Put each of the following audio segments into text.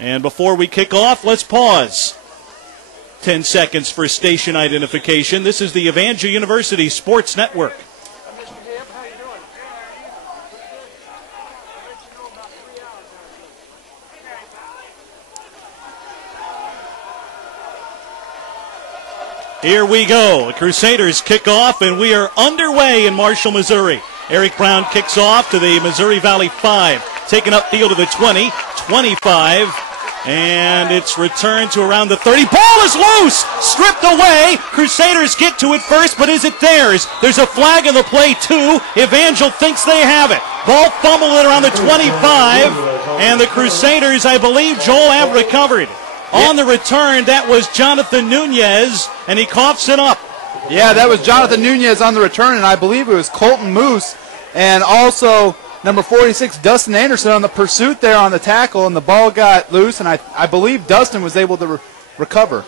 And before we kick off, let's pause. 10 seconds for station identification. This is the Evangel University Sports Network. Here we go. The Crusaders kick off, and we are underway in Marshall, Missouri. Eric Brown kicks off to the Missouri Valley 5. Taken upfield to the 20, 25, and it's returned to around the 30. Ball is loose! Stripped away. Crusaders get to it first, but is it theirs? There's a flag in the play, too. Evangel thinks they have it. Ball fumbled it around the 25, and the Crusaders, I believe, Joel, have recovered. On the return, that was Jonathan Nunez, and he coughs it up. Yeah, that was Jonathan Nunez on the return, and I believe it was Colton Moose, and also number 46, Dustin Anderson, on the pursuit there on the tackle, and the ball got loose, and I believe Dustin was able to recover.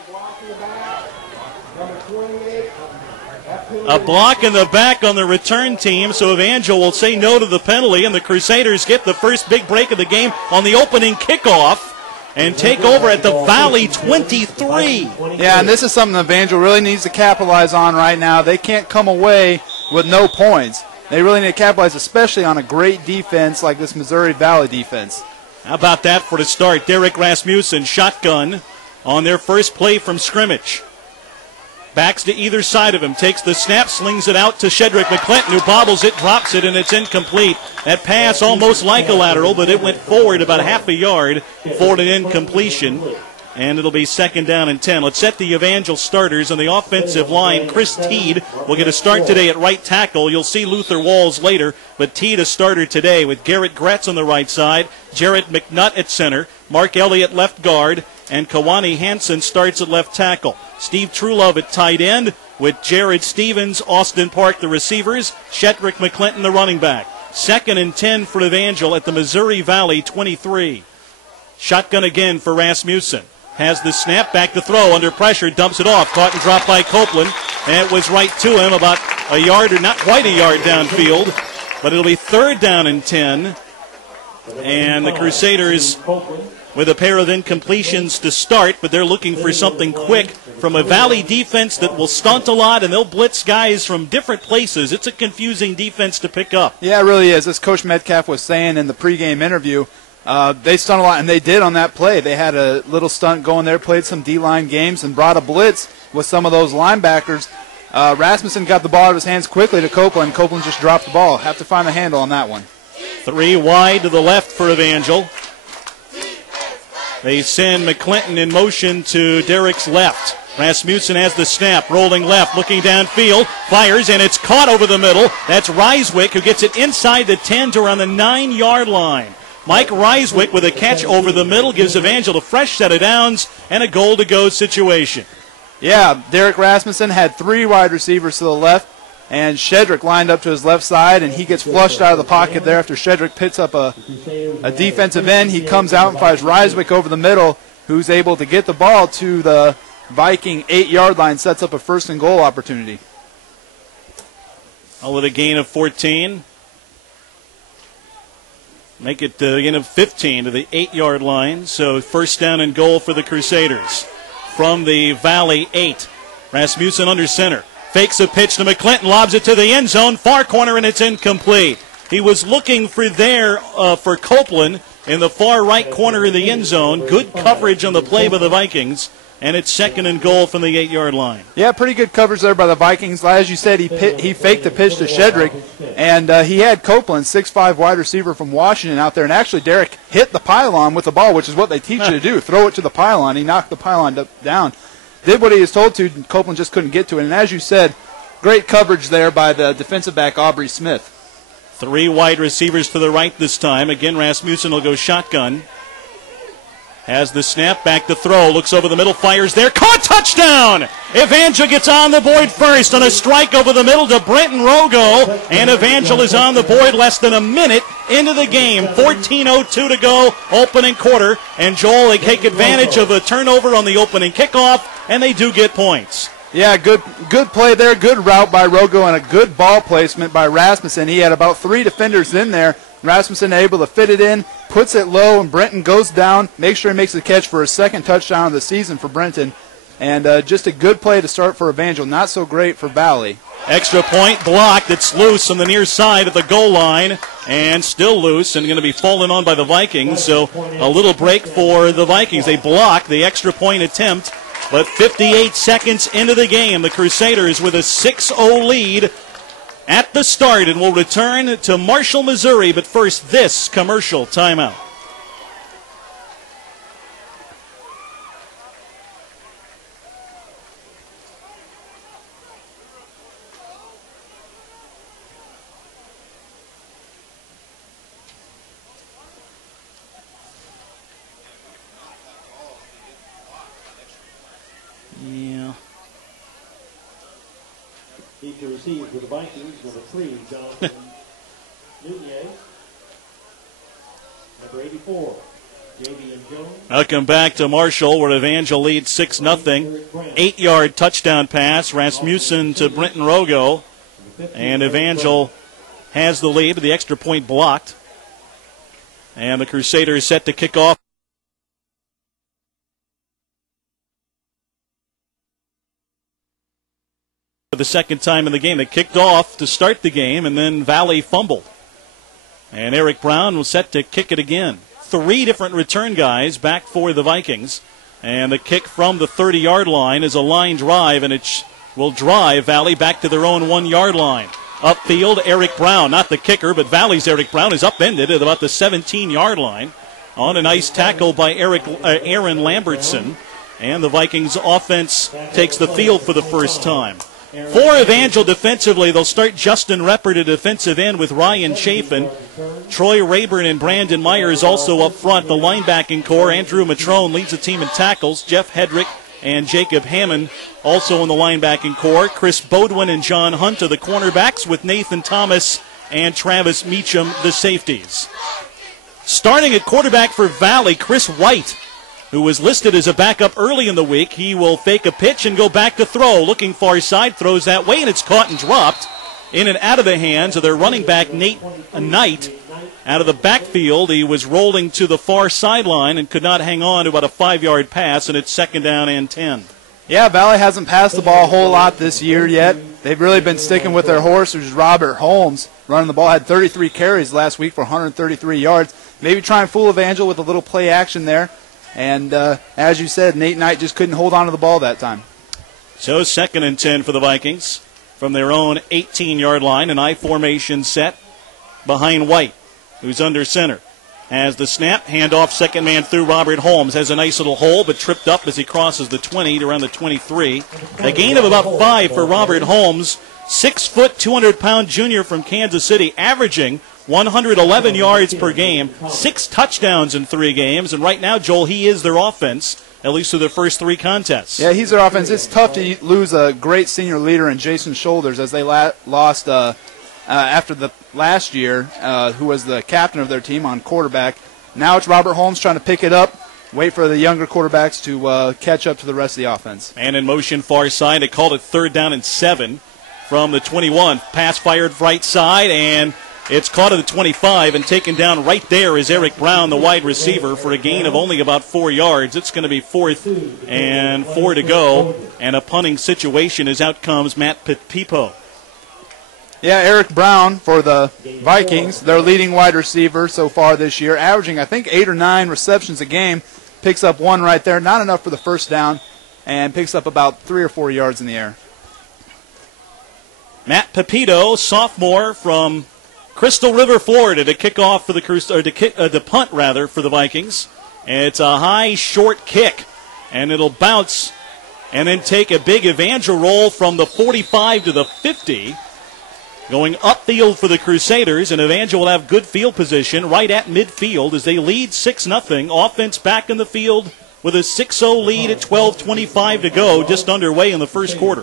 A block in the back on the return team, so Evangel will say no to the penalty, and the Crusaders get the first big break of the game on the opening kickoff and take over at the Valley 23. Yeah, and this is something Evangel really needs to capitalize on right now. They can't come away with no points. They really need to capitalize, especially on a great defense like this Missouri Valley defense. How about that for the start? Derek Rasmussen, shotgun on their first play from scrimmage. Backs to either side of him, takes the snap, slings it out to Shedrick McClinton, who bobbles it, drops it, and it's incomplete. That pass almost like a lateral, but it went forward about half a yard for an incompletion. And it'll be 2nd down and 10. Let's set the Evangel starters on the offensive line. Chris Teed will get a start today at right tackle. You'll see Luther Walls later, but Teed a starter today with Garrett Gretz on the right side, Jarrett McNutt at center, Mark Elliott left guard, and Kawani Hansen starts at left tackle. Steve Trulove at tight end with Jared Stevens, Austin Park the receivers, Shedrick McClinton the running back. 2nd and 10 for Evangel at the Missouri Valley 23. Shotgun again for Rasmussen. Has the snap, back to throw, under pressure, dumps it off. Caught and dropped by Copeland, and it was right to him, about a yard, or not quite a yard downfield. But it'll be 3rd down and 10. And the Crusaders with a pair of incompletions to start, but they're looking for something quick from a Valley defense that will stunt a lot, and they'll blitz guys from different places. It's a confusing defense to pick up. Yeah, it really is. As Coach Metcalf was saying in the pregame interview, they stunt a lot, and they did on that play. They had a little stunt going there, played some D-line games, and brought a blitz with some of those linebackers. Rasmussen got the ball out of his hands quickly to Copeland. Copeland just dropped the ball. Have to find a handle on that one. 3 wide to the left for Evangel. They send McClinton in motion to Derek's left. Rasmussen has the snap, rolling left, looking downfield, fires, and it's caught over the middle. That's Reiswick, who gets it inside the 10 to around the 9-yard line. Mike Reiswick with a catch over the middle gives Evangel a fresh set of downs and a goal-to-go situation. Yeah, Derek Rasmussen had 3 wide receivers to the left, and Shedrick lined up to his left side, and he gets flushed out of the pocket there after Shedrick picks up a defensive end. He comes out and fires Reiswick over the middle, who's able to get the ball to the Viking 8-yard line, sets up a 1st and goal opportunity. All at a gain of 14. Make it a gain of 15 to the 8-yard line. So 1st down and goal for the Crusaders from the Valley 8. Rasmussen under center. Fakes a pitch to McClinton, lobs it to the end zone, far corner, and it's incomplete. He was looking for Copeland in the far right corner of the end zone. Good coverage on the play by the Vikings, and it's 2nd and goal from the 8-yard line. Yeah, pretty good coverage there by the Vikings. As you said, he faked the pitch to Shedrick, and he had Copeland, 6'5" wide receiver from Washington, out there. And actually, Derek hit the pylon with the ball, which is what they teach you to do, throw it to the pylon. He knocked the pylon down. Did what he was told to, and Copeland just couldn't get to it. And as you said, great coverage there by the defensive back, Aubrey Smith. 3 wide receivers to the right this time. Again, Rasmussen will go shotgun. Has the snap, back to throw, looks over the middle, fires there, caught, touchdown! Evangel gets on the board first on a strike over the middle to Brenton Rogo, and Evangel is on the board less than a minute into the game. 14:02 to go, opening quarter, and Joel, they take advantage of a turnover on the opening kickoff, and they do get points. Yeah, good play there, good route by Rogo, and a good ball placement by Rasmussen. He had about 3 defenders in there. Rasmussen able to fit it in, puts it low, and Brenton goes down, makes sure he makes the catch for his second touchdown of the season for Brenton. And just a good play to start for Evangel, not so great for Valley. Extra point blocked. It's loose on the near side of the goal line and still loose and going to be fallen on by the Vikings. So a little break for the Vikings. They block the extra point attempt, but 58 seconds into the game, the Crusaders with a 6-0 lead at the start, and will return to Marshall, Missouri. But first, this commercial timeout. Yeah. He to receive for the Vikings, number 3, Jonathan Nunez. Number 84, J.B.M. Jones. Welcome back to Marshall, where Evangel leads 6-0. 8-yard touchdown pass, Rasmussen to Brenton Rogo. And Evangel has the lead, but the extra point blocked. And the Crusaders set to kick off. For the second time in the game. They kicked off to start the game, and then Valley fumbled. And Eric Brown was set to kick it again. 3 different return guys back for the Vikings. And the kick from the 30-yard line is a line drive, and it will drive Valley back to their own 1-yard line. Upfield, Eric Brown, not the kicker, but Valley's Eric Brown is upended at about the 17-yard line on a nice tackle by Aaron Lambertson. And the Vikings offense takes the field for the first time. For Evangel defensively, they'll start Justin Reppert at defensive end with Ryan Chafin. Troy Rayburn and Brandon Myers also up front. The linebacking core, Andrew Matrone leads the team in tackles. Jeff Hedrick and Jacob Hammond also in the linebacking core. Chris Bodwin and John Hunt are the cornerbacks, with Nathan Thomas and Travis Meacham the safeties. Starting at quarterback for Valley, Chris White, who was listed as a backup early in the week. He will fake a pitch and go back to throw. Looking far side, throws that way, and it's caught and dropped in and out of the hands of their running back, Nate Knight. Out of the backfield, he was rolling to the far sideline and could not hang on to about a 5-yard pass, and it's 2nd down and 10. Yeah, Valley hasn't passed the ball a whole lot this year yet. They've really been sticking with their horse, which is Robert Holmes, running the ball. Had 33 carries last week for 133 yards. Maybe try and fool Evangel with a little play action there. And as you said, Nate Knight just couldn't hold on to the ball that time. So 2nd and 10 for the Vikings from their own 18-yard line. An I formation set behind White, who's under center. Has the snap, handoff, second man through. Robert Holmes has a nice little hole, but tripped up as he crosses the 20 to around the 23. A gain of about 5 for Robert Holmes. 6-foot, 200-pound junior from Kansas City, averaging 111 yards per game, 6 touchdowns in 3 games, and right now, Joel, he is their offense, at least through their first 3 contests. Yeah, he's their offense. It's tough to lose a great senior leader in Jason Shoulders, as they lost after the last year, who was the captain of their team on quarterback. Now it's Robert Holmes trying to pick it up, wait for the younger quarterbacks to catch up to the rest of the offense. And in motion far side, they called it 3rd down and 7 from the 21. Pass fired right side, and it's caught at the 25, and taken down right there is Eric Brown, the wide receiver, for a gain of only about 4 yards. It's going to be 4th and 4 to go, and a punting situation as out comes Matt Pipo. Yeah, Eric Brown for the Vikings, their leading wide receiver so far this year, averaging, I think, 8 or 9 receptions a game. Picks up 1 right there, not enough for the first down, and picks up about 3 or 4 yards in the air. Matt Pepito, sophomore from Crystal River, Florida, to kick off for the to punt rather for the Vikings. And it's a high, short kick, and it'll bounce and then take a big Evangel roll from the 45 to the 50, going upfield for the Crusaders. And Evangel will have good field position right at midfield as they lead 6-0. Offense back in the field with a 6-0 lead at 12:25 to go, just underway in the first quarter.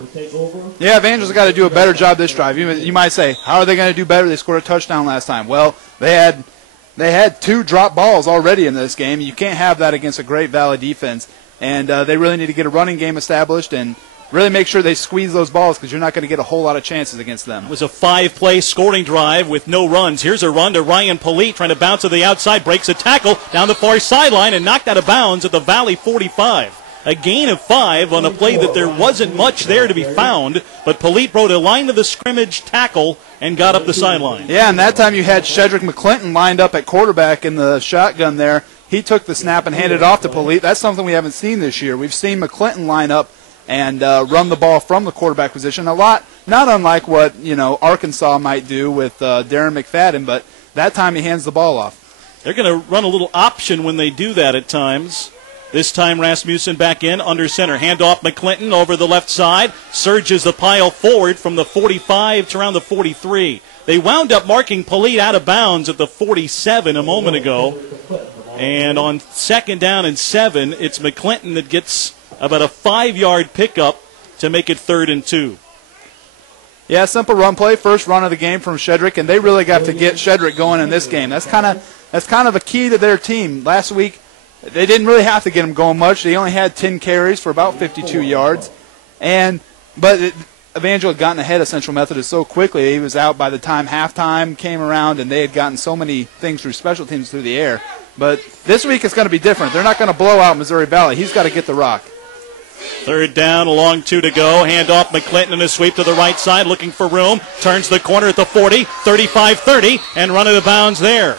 Yeah, Evangel's got to do a better job this drive. You might say, how are they going to do better? They scored a touchdown last time. Well, they had 2 drop balls already in this game. You can't have that against a great Valley defense. And they really need to get a running game established and really make sure they squeeze those balls because you're not going to get a whole lot of chances against them. It was a 5-play scoring drive with no runs. Here's a run to Ryan Polite trying to bounce to the outside, breaks a tackle down the far sideline and knocked out of bounds at the Valley 45. A gain of 5 on a play that there wasn't much there to be found, but Polite rode a line of the scrimmage tackle and got up the sideline. Yeah, and that time you had Shedrick McClinton lined up at quarterback in the shotgun there. He took the snap and handed it off to Polite. That's something we haven't seen this year. We've seen McClinton line up and run the ball from the quarterback position a lot, not unlike what Arkansas might do with Darren McFadden, but that time he hands the ball off. They're going to run a little option when they do that at times. This time Rasmussen back in under center. Handoff McClinton over the left side. Surges the pile forward from the 45 to around the 43. They wound up marking Polite out of bounds at the 47 a moment ago. And on 2nd down and 7, it's McClinton that gets about a 5-yard pickup to make it 3rd and 2. Yeah, simple run play, first run of the game from Shedrick, and they really got to get Shedrick going in this game. That's kind of a key to their team. Last week, they didn't really have to get him going much. They only had 10 carries for about 52 yards. But Evangel had gotten ahead of Central Methodist so quickly, he was out by the time halftime came around, and they had gotten so many things through special teams through the air. But this week it's going to be different. They're not going to blow out Missouri Valley. He's got to get the rock. 3rd down, a long 2 to go. Handoff McClinton in a sweep to the right side, looking for room. Turns the corner at the 40, 35-30, and run out of bounds there.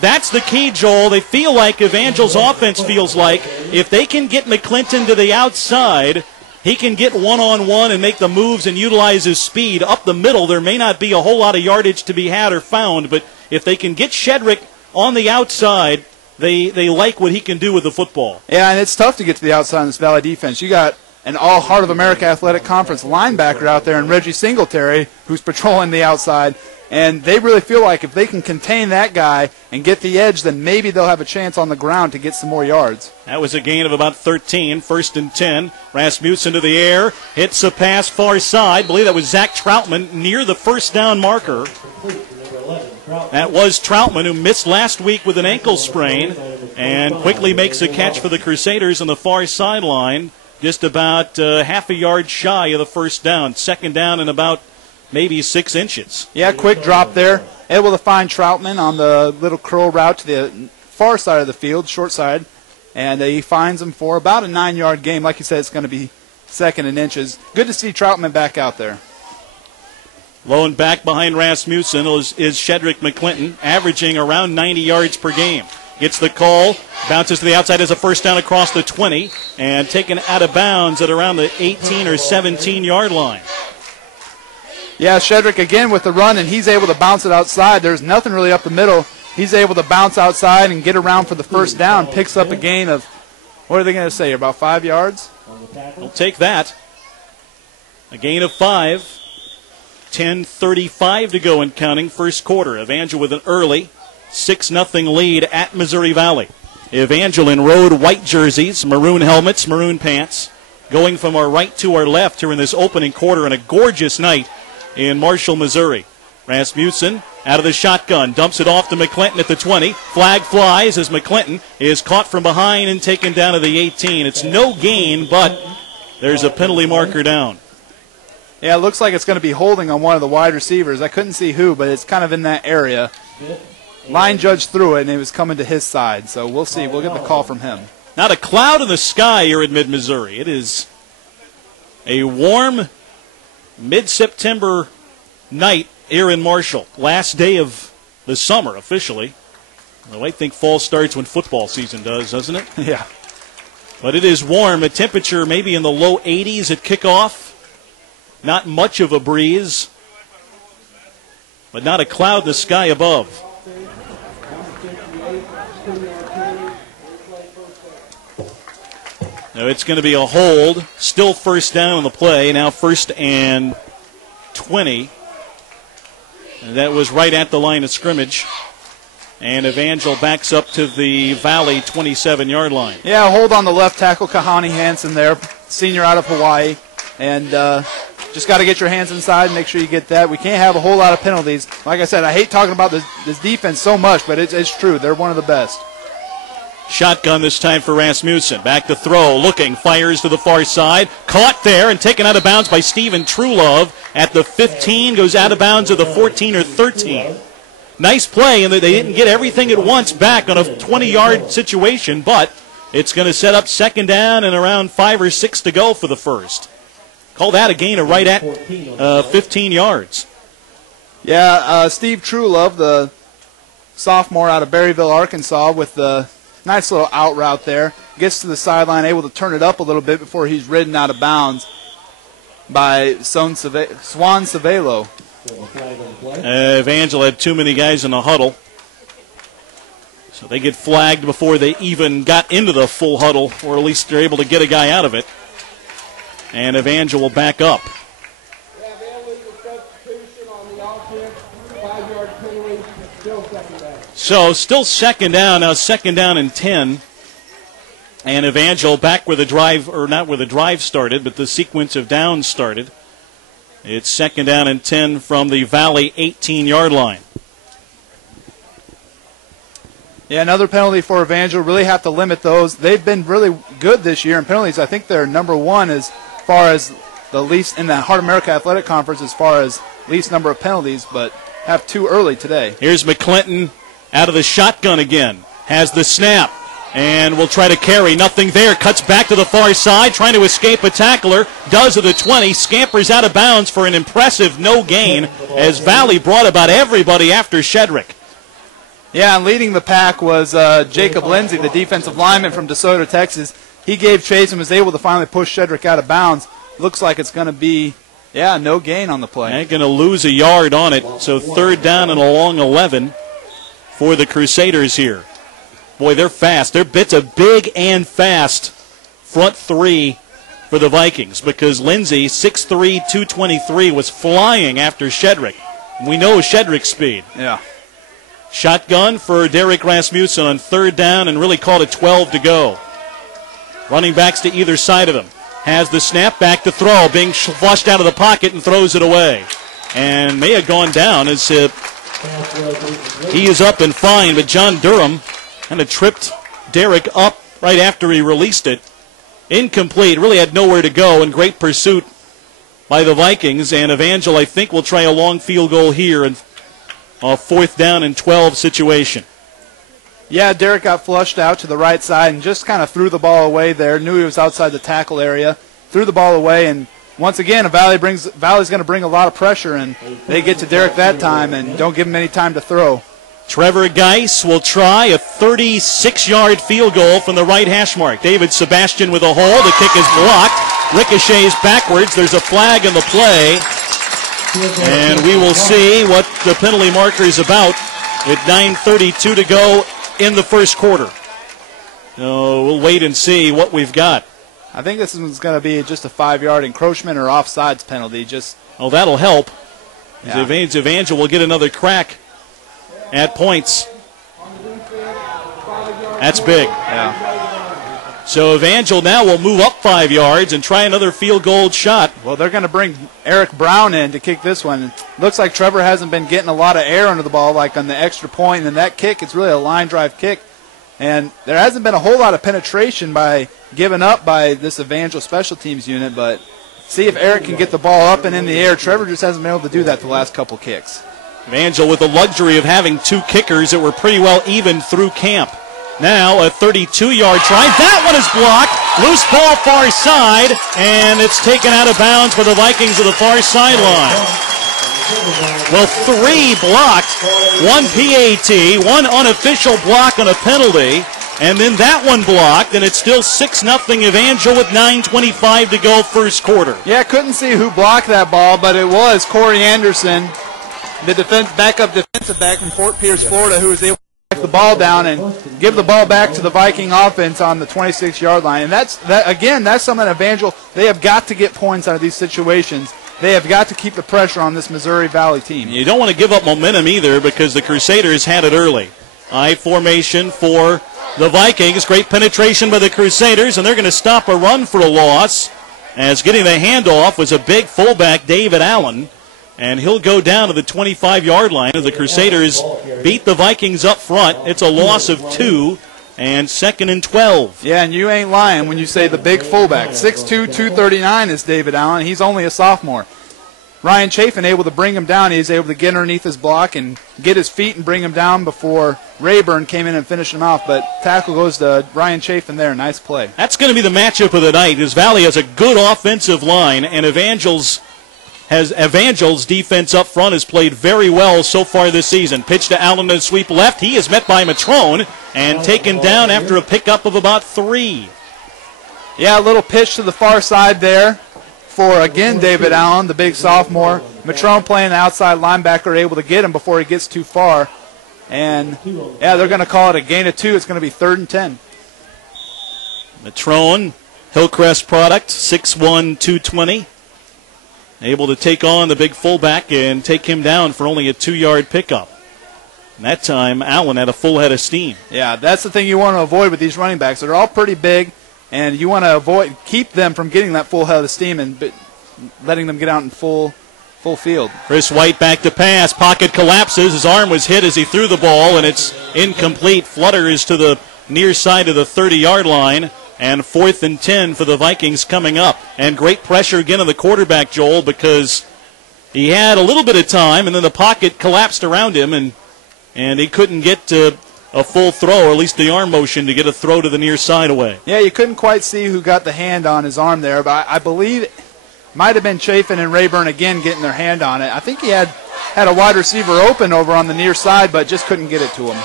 That's the key, Joel. They feel like Evangel's offense feels like if they can get McClinton to the outside, he can get one-on-one and make the moves and utilize his speed. Up the middle, there may not be a whole lot of yardage to be had or found, but if they can get Shedrick on the outside, they like what he can do with the football. Yeah, and it's tough to get to the outside in this Valley defense. You got an all Heart of America Athletic Conference linebacker out there and Reggie Singletary who's patrolling the outside. And they really feel like if they can contain that guy and get the edge, then maybe they'll have a chance on the ground to get some more yards. That was a gain of about 13, 1st and 10. Rasmussen to the air, hits a pass far side. I believe that was Zach Troutman near the 1st down marker. That was Troutman, who missed last week with an ankle sprain, and quickly makes a catch for the Crusaders on the far sideline, just about half a yard shy of the 1st down. 2nd down and about maybe 6 inches. Yeah, quick drop there. Able to find Troutman on the little curl route to the far side of the field, short side, and he finds him for about a 9-yard gain. Like you said, it's going to be 2nd and inches. Good to see Troutman back out there. Low and back behind Rasmussen is Shedrick McClinton, averaging around 90 yards per game. Gets the call, bounces to the outside as a 1st down across the 20, and taken out of bounds at around the 18 or 17-yard line. Yeah, Shedrick again with the run, and he's able to bounce it outside. There's nothing really up the middle. He's able to bounce outside and get around for the 1st down. Picks up a gain of, what are they going to say, about 5 yards? We'll take that. A gain of 5. 10:35 to go and counting, 1st quarter. Evangel with an early 6-0 lead at Missouri Valley. Evangel in road white jerseys, maroon helmets, maroon pants. Going from our right to our left here in this opening quarter, and a gorgeous night in Marshall, Missouri. Rasmussen out of the shotgun, dumps it off to McClinton at the 20. Flag flies as McClinton is caught from behind and taken down to the 18. It's no gain, but there's a penalty marker down. Yeah, it looks like it's going to be holding on one of the wide receivers. I couldn't see who, but it's kind of in that area. Line judge threw it, and it was coming to his side. So we'll see. We'll get the call from him. Not a cloud in the sky here in mid-Missouri. It is a warm mid-September night here in Marshall. Last day of the summer, officially. Well, I think fall starts when football season does, doesn't it? Yeah. But it is warm. A temperature maybe in the low 80s at kickoff. Not much of a breeze, but not a cloud in the sky above. Now it's going to be a hold. Still 1st down on the play. Now 1st and 20. And that was right at the line of scrimmage. And Evangel backs up to the Valley 27-yard line. Yeah, hold on the left tackle, Kahani Hansen there, senior out of Hawaii. And just got to get your hands inside and make sure you get that. We can't have a whole lot of penalties. Like I said, I hate talking about this defense so much, but it's true. They're one of the best. Shotgun this time for Rasmussen. Back to throw, looking, fires to the far side. Caught there and taken out of bounds by Steven Trulove at the 15. Goes out of bounds at the 14 or 13. Nice play in that they didn't get everything at once back on a 20-yard situation, but it's going to set up second down and around 5 or 6 to go for the first. Call that a gain of right at 15 yards. Yeah, Steve Trulove, the sophomore out of Berryville, Arkansas, with the nice little out route there. Gets to the sideline, able to turn it up a little bit before he's ridden out of bounds by Swan Savelo. Evangel had too many guys in the huddle. So they get flagged before they even got into the full huddle, or at least they're able to get a guy out of it. And Evangel will back up. So still second down, now second down and 10. And Evangel back where the drive, or not where the drive started, but the sequence of downs started. It's second down and 10 from the Valley 18-yard line. Yeah, another penalty for Evangel. Really have to limit those. They've been really good this year in penalties. I think they're number one as far as the least in the Heart America Athletic Conference as far as least number of penalties, but have too early today. Here's McClinton out of the shotgun again. Has the snap and will try to carry. Nothing there. Cuts back to the far side, trying to escape a tackler. Does at the 20. Scampers out of bounds for an impressive no gain as Valley brought about everybody after Shedrick. Yeah, and leading the pack was Jacob Lindsay, the defensive lineman from DeSoto, Texas. He gave chase and was able to finally push Shedrick out of bounds. Looks like it's going to be, no gain on the play. They're going to lose a yard on it, so third down and a long 11 for the Crusaders here. Boy, they're fast. It's a big and fast front three for the Vikings because Lindsay, 6'3", 223, was flying after Shedrick. We know Shedrick's speed. Yeah. Shotgun for Derek Rasmussen on third down and really called it 12 to go. Running backs to either side of him. Has the snap, back to throw, being flushed out of the pocket and throws it away. And may have gone down as he is up and fine, but John Durham kind of tripped Derek up right after he released it. Incomplete, really had nowhere to go, and great pursuit by the Vikings. And Evangel, I think, will try a long field goal here in a fourth down and 12 situation. Yeah, Derek got flushed out to the right side and just kind of threw the ball away there. Knew he was outside the tackle area. Threw the ball away, and once again, Valley's going to bring a lot of pressure, and they get to Derek that time and don't give him any time to throw. Trevor Geis will try a 36-yard field goal from the right hash mark. David Sebastian with a hole. The kick is blocked. Ricochets backwards. There's a flag in the play. And we will see what the penalty marker is about with 9:32 to go in the first quarter. So we'll wait and see what we've got. I think this one's going to be just a 5-yard encroachment or offsides penalty. That'll help. Yeah. Evangel will get another crack at points. That's big. Yeah. So Evangel now will move up 5 yards and try another field goal shot. Well, they're going to bring Eric Brown in to kick this one. Looks like Trevor hasn't been getting a lot of air under the ball, like on the extra point. And that kick, it's really a line drive kick. And there hasn't been a whole lot of penetration given up by this Evangel special teams unit. But see if Eric can get the ball up and in the air. Trevor just hasn't been able to do that the last couple kicks. Evangel with the luxury of having two kickers that were pretty well even through camp. Now a 32-yard try. That one is blocked. Loose ball far side, and it's taken out of bounds for the Vikings of the far sideline. Well, 3 blocked, 1 PAT, 1 unofficial block on a penalty, and then that one blocked, and it's still 6-0 Evangel with 9:25 to go first quarter. Yeah, couldn't see who blocked that ball, but it was Corey Anderson, the backup defensive back from Fort Pierce, Florida, who was able the ball down and give the ball back to the Viking offense on the 26-yard line. And that's something Evangel, they have got to get points out of these situations. They have got to keep the pressure on this Missouri Valley team. You don't want to give up momentum either because the Crusaders had it early. I formation for the Vikings. Great penetration by the Crusaders, and they're going to stop a run for a loss as getting the handoff was a big fullback, David Allen. And he'll go down to the 25-yard line as the Crusaders beat the Vikings up front. It's a loss of 2 and 2nd and 12. Yeah, and you ain't lying when you say the big fullback. 6'2", 239 is David Allen. He's only a sophomore. Ryan Chafin able to bring him down. He was able to get underneath his block and get his feet and bring him down before Rayburn came in and finished him off. But tackle goes to Ryan Chafin there. Nice play. That's going to be the matchup of the night. As Valley has a good offensive line, and Evangel's defense up front has played very well so far this season. Pitch to Allen to sweep left. He is met by Matrone and taken down after a pickup of about 3. Yeah, a little pitch to the far side there for, again, David Allen, the big sophomore. Matrone playing the outside linebacker, able to get him before he gets too far. And, yeah, they're going to call it a gain of 2. It's going to be 3rd and 10. Matrone, Hillcrest product, 6'1", 220. Able to take on the big fullback and take him down for only a 2-yard pickup. And that time, Allen had a full head of steam. Yeah, that's the thing you want to avoid with these running backs. They're all pretty big, and you want to keep them from getting that full head of steam and letting them get out in full field. Chris White back to pass. Pocket collapses. His arm was hit as he threw the ball, and it's incomplete. Flutter is to the near side of the 30-yard line. And 4th and 10 for the Vikings coming up. And great pressure again on the quarterback, Joel, because he had a little bit of time, and then the pocket collapsed around him, and he couldn't get to a full throw, or at least the arm motion to get a throw to the near side away. Yeah, you couldn't quite see who got the hand on his arm there, but I believe it might have been Chafin and Rayburn again getting their hand on it. I think he had a wide receiver open over on the near side, but just couldn't get it to him.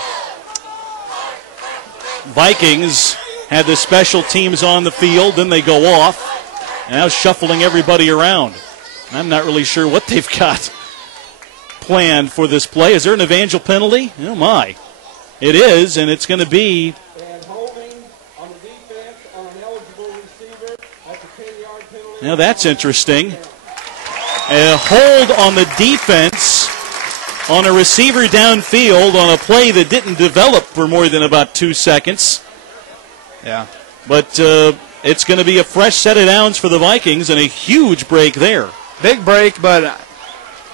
Vikings had the special teams on the field, then they go off. Now shuffling everybody around. I'm not really sure what they've got planned for this play. Is there an Evangel penalty? Oh, my. It is, and it's going to be. And holding on the defense on an eligible receiver. That's a 10-yard penalty. Now that's interesting. A hold on the defense on a receiver downfield on a play that didn't develop for more than about 2 seconds. Yeah. But it's going to be a fresh set of downs for the Vikings and a huge break there. Big break, but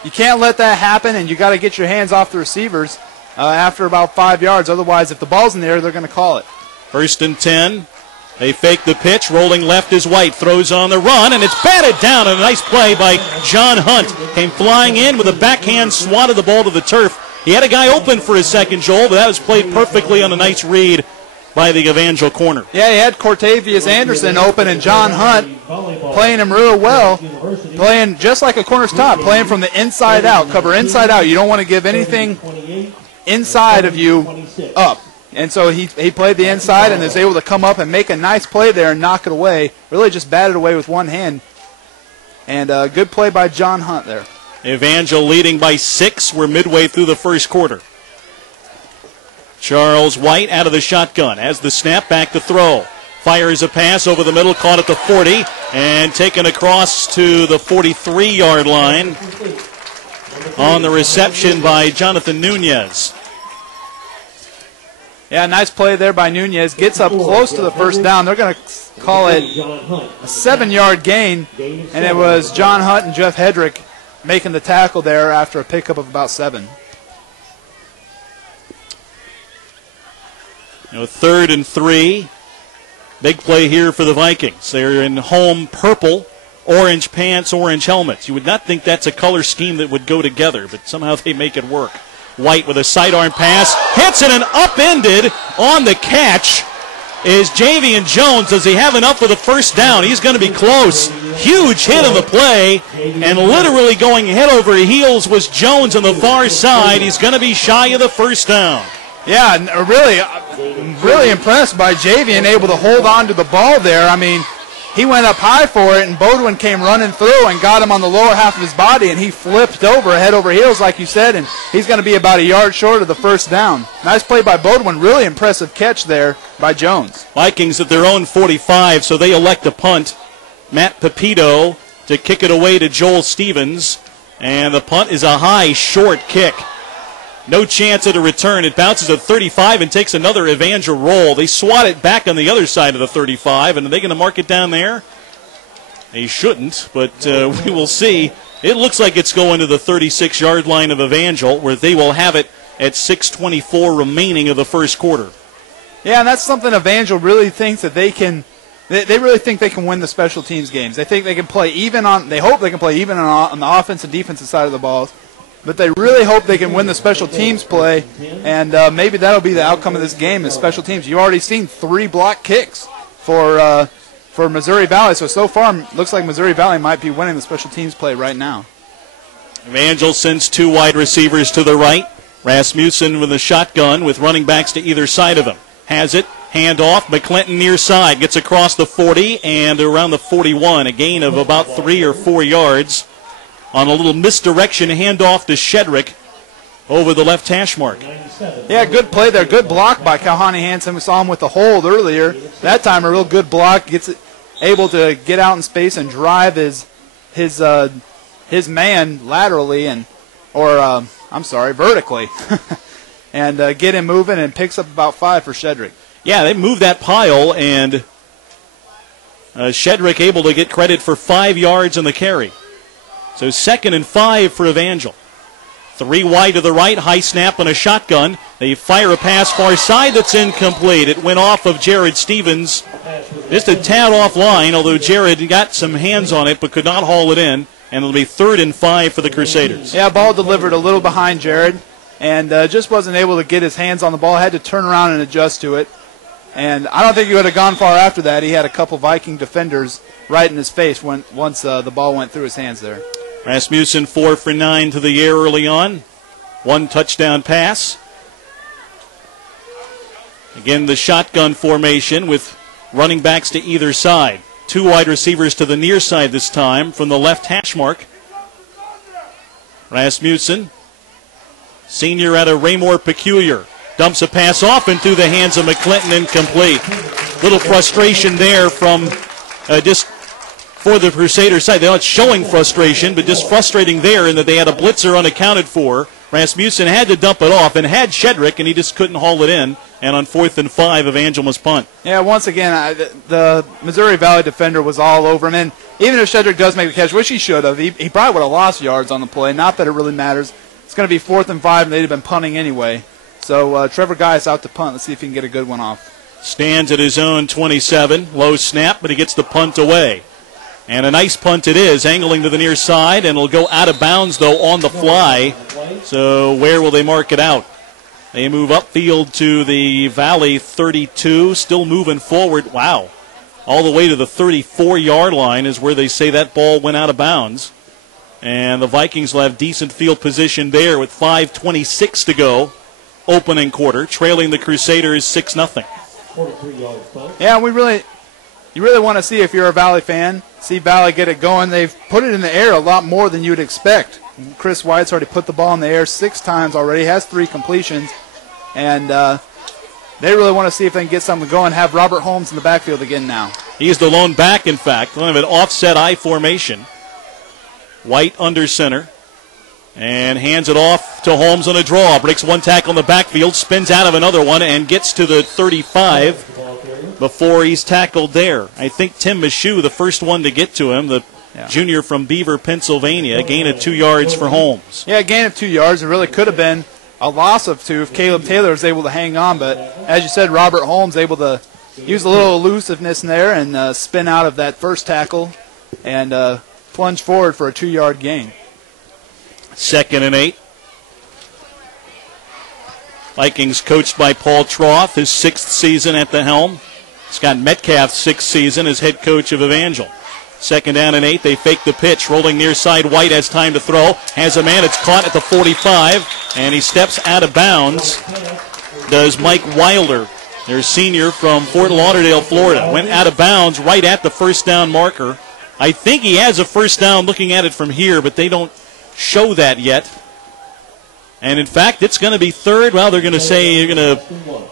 you can't let that happen, and you got to get your hands off the receivers after about 5 yards. Otherwise, if the ball's in the air, they're going to call it. 1st and 10. They fake the pitch. Rolling left is White. Throws on the run, and it's batted down. A nice play by John Hunt. Came flying in with a backhand, swatted the ball to the turf. He had a guy open for his second, Joel, but that was played perfectly on a nice read by the Evangel corner. Yeah, he had Cortavius Anderson open and John Hunt playing him real well, playing just like a corner's top, playing from the inside out, cover inside out. You don't want to give anything inside of you up. And so he played the inside and is able to come up and make a nice play there and knock it away. Really just batted away with one hand. And a good play by John Hunt there. Evangel leading by 6. We're midway through the first quarter. Charles White out of the shotgun. Has the snap, back to throw. Fires a pass over the middle, caught at the 40, and taken across to the 43-yard line on the reception by Jonathan Nunez. Yeah, nice play there by Nunez. Gets up close to the first down. They're going to call it a 7-yard gain, and it was John Hunt and Jeff Hedrick making the tackle there after a pickup of about 7. 3rd and 3. Big play here for the Vikings. They're in home purple, orange pants, orange helmets. You would not think that's a color scheme that would go together, but somehow they make it work. White with a sidearm pass. Hits it and upended on the catch is Javian Jones. Does he have enough for the first down? He's going to be close. Huge hit on the play, and literally going head over heels was Jones on the far side. He's going to be shy of the first down. Yeah, really impressed by Javian, able to hold on to the ball there. I mean, he went up high for it, and Bodwin came running through and got him on the lower half of his body, and he flipped over head over heels, like you said, and he's going to be about a yard short of the first down. Nice play by Bodwin. Really impressive catch there by Jones. Vikings at their own 45, so they elect a punt. Matt Pepito to kick it away to Joel Stevens, and the punt is a high, short kick. No chance at a return. It bounces at 35 and takes another Evangel roll. They swat it back on the other side of the 35, and are they going to mark it down there? They shouldn't, but we will see. It looks like it's going to the 36-yard line of Evangel, where they will have it at 6:24 remaining of the first quarter. Yeah, and that's something Evangel really thinks that they can. They really think they can win the special teams games. They think they can play even on. They hope they can play even on the offense and defensive side of the balls, but they really hope they can win the special teams play, and maybe that'll be the outcome of this game. Is special teams. You've already seen 3 block kicks for Missouri Valley, so far looks like Missouri Valley might be winning the special teams play right now. Evangel sends 2 wide receivers to the right. Rasmussen with a shotgun with running backs to either side of him. Has it. Hand off. McClinton near side. Gets across the 40 and around the 41. A gain of about 3 or 4 yards on a little misdirection handoff to Shedrick over the left hash mark. Yeah, good play there. Good block by Kalhani Hansen. We saw him with the hold earlier. That time a real good block. Gets able to get out in space and drive his man laterally vertically. And get him moving and picks up about 5 for Shedrick. Yeah, they moved that pile, and Shedrick able to get credit for 5 yards on the carry. So 2nd and 5 for Evangel. 3 wide to the right, high snap on a shotgun. They fire a pass far side that's incomplete. It went off of Jared Stevens. Just a tad offline, although Jared got some hands on it but could not haul it in. And it'll be 3rd and 5 for the Crusaders. Yeah, ball delivered a little behind Jared, and just wasn't able to get his hands on the ball. Had to turn around and adjust to it. And I don't think he would have gone far after that. He had a couple Viking defenders right in his face once the ball went through his hands there. Rasmussen 4 for 9 to the air early on. 1 touchdown pass. Again, the shotgun formation with running backs to either side. 2 wide receivers to the near side this time from the left hash mark. Rasmussen, senior out of Raymore Peculiar. Dumps a pass off and through the hands of McClinton, incomplete. Little frustration there from just for the Crusader side. They're not showing frustration, but just frustrating there in that they had a blitzer unaccounted for. Rasmussen had to dump it off and had Shedrick, and he just couldn't haul it in. And on 4th and 5, Evangel must punt. Yeah, once again, the Missouri Valley defender was all over him. And even if Shedrick does make the catch, which he should have, he probably would have lost yards on the play. Not that it really matters. It's going to be 4th and 5, and they'd have been punting anyway. So Trevor Guy's out to punt. Let's see if he can get a good one off. Stands at his own 27. Low snap, but he gets the punt away. And a nice punt it is, angling to the near side, and it'll go out of bounds, though, on the fly. So where will they mark it out? They move upfield to the Valley 32, still moving forward. Wow. All the way to the 34-yard line is where they say that ball went out of bounds. And the Vikings will have decent field position there with 5:26 to go. Opening quarter, trailing the Crusaders 6-0. Yeah, you really want to see, if you're a Valley fan, see Valley get it going. They've put it in the air a lot more than you'd expect. Chris White's already put the ball in the air 6 times already, has 3 completions, and they really want to see if they can get something going, have Robert Holmes in the backfield again now. He's the lone back, in fact. They'll have an offset I formation. White under center. And hands it off to Holmes on a draw. Breaks 1 tackle in the backfield, spins out of another one, and gets to the 35 before he's tackled there. I think Tim Michoud, the first one to get to him, the junior from Beaver, Pennsylvania, gain of 2 yards for Holmes. Yeah, a gain of 2 yards. It really could have been a loss of 2 if Caleb Taylor was able to hang on. But as you said, Robert Holmes able to use a little elusiveness in there and spin out of that first tackle and plunge forward for a 2-yard gain. 2nd and 8. Vikings coached by Paul Troth, his 6th season at the helm. Scott Metcalf's 6th season as head coach of Evangel. 2nd down and 8. They fake the pitch. Rolling near side. White has time to throw. Has a man. It's caught at the 45. And he steps out of bounds. Does Mike Wilder, their senior from Fort Lauderdale, Florida. Went out of bounds right at the first down marker. I think he has a first down looking at it from here, but they don't show that yet. And in fact, it's going to be 3rd. Well, they're going to say you're going to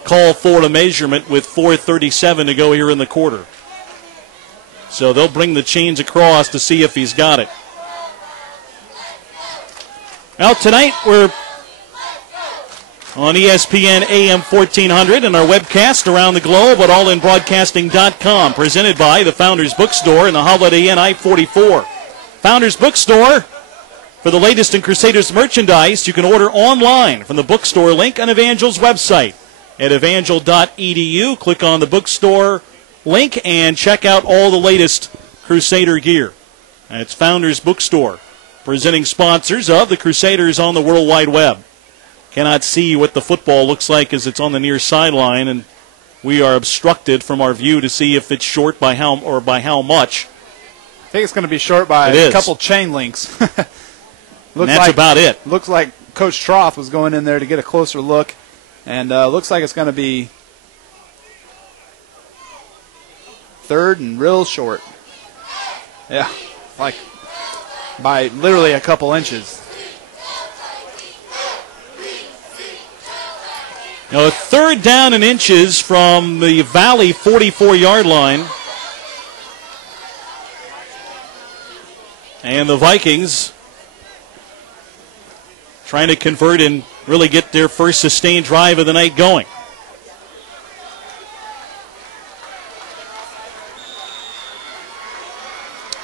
call for a measurement with 4:37 to go here in the quarter. So they'll bring the chains across to see if he's got it. Well, tonight we're on ESPN AM 1400 and our webcast around the globe at allinbroadcasting.com, presented by the Founders Bookstore and the Holiday Inn I-44. Founders Bookstore. For the latest in Crusaders merchandise, you can order online from the bookstore link on Evangel's website. at evangel.edu. Click on the bookstore link and check out all the latest Crusader gear. It's Founders Bookstore, presenting sponsors of the Crusaders on the World Wide Web. Cannot see what the football looks like as it's on the near sideline, and we are obstructed from our view to see if it's short by how much. I think it's going to be short by a couple chain links. That's about it. Looks like Coach Troth was going in there to get a closer look, and looks like it's going to be third and real short. Yeah, like by literally a couple inches. Now, third down and inches from the Valley 44-yard line. And the Vikings trying to convert and really get their first sustained drive of the night going.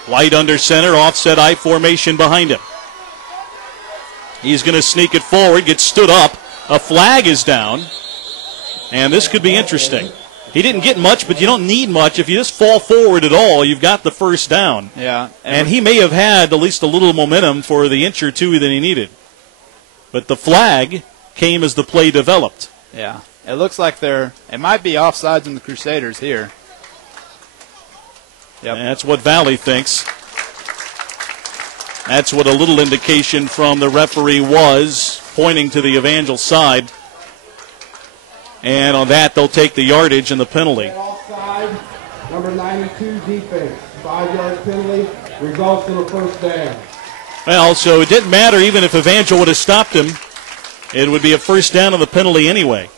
White under center, offset I formation behind him. He's going to sneak it forward, gets stood up. A flag is down, and this could be interesting. He didn't get much, but you don't need much. If you just fall forward at all, you've got the first down. Yeah. And he may have had at least a little momentum for the inch or two that he needed. But the flag came as the play developed. Yeah. It looks like it might be offsides in the Crusaders here. Yep. That's what Valley thinks. That's what a little indication from the referee was, pointing to the Evangel side. And on that, they'll take the yardage and the penalty. Offside, number 92 defense. 5-yard penalty results in a first down. Well, so it didn't matter even if Evangel would have stopped him. It would be a first down on the penalty anyway.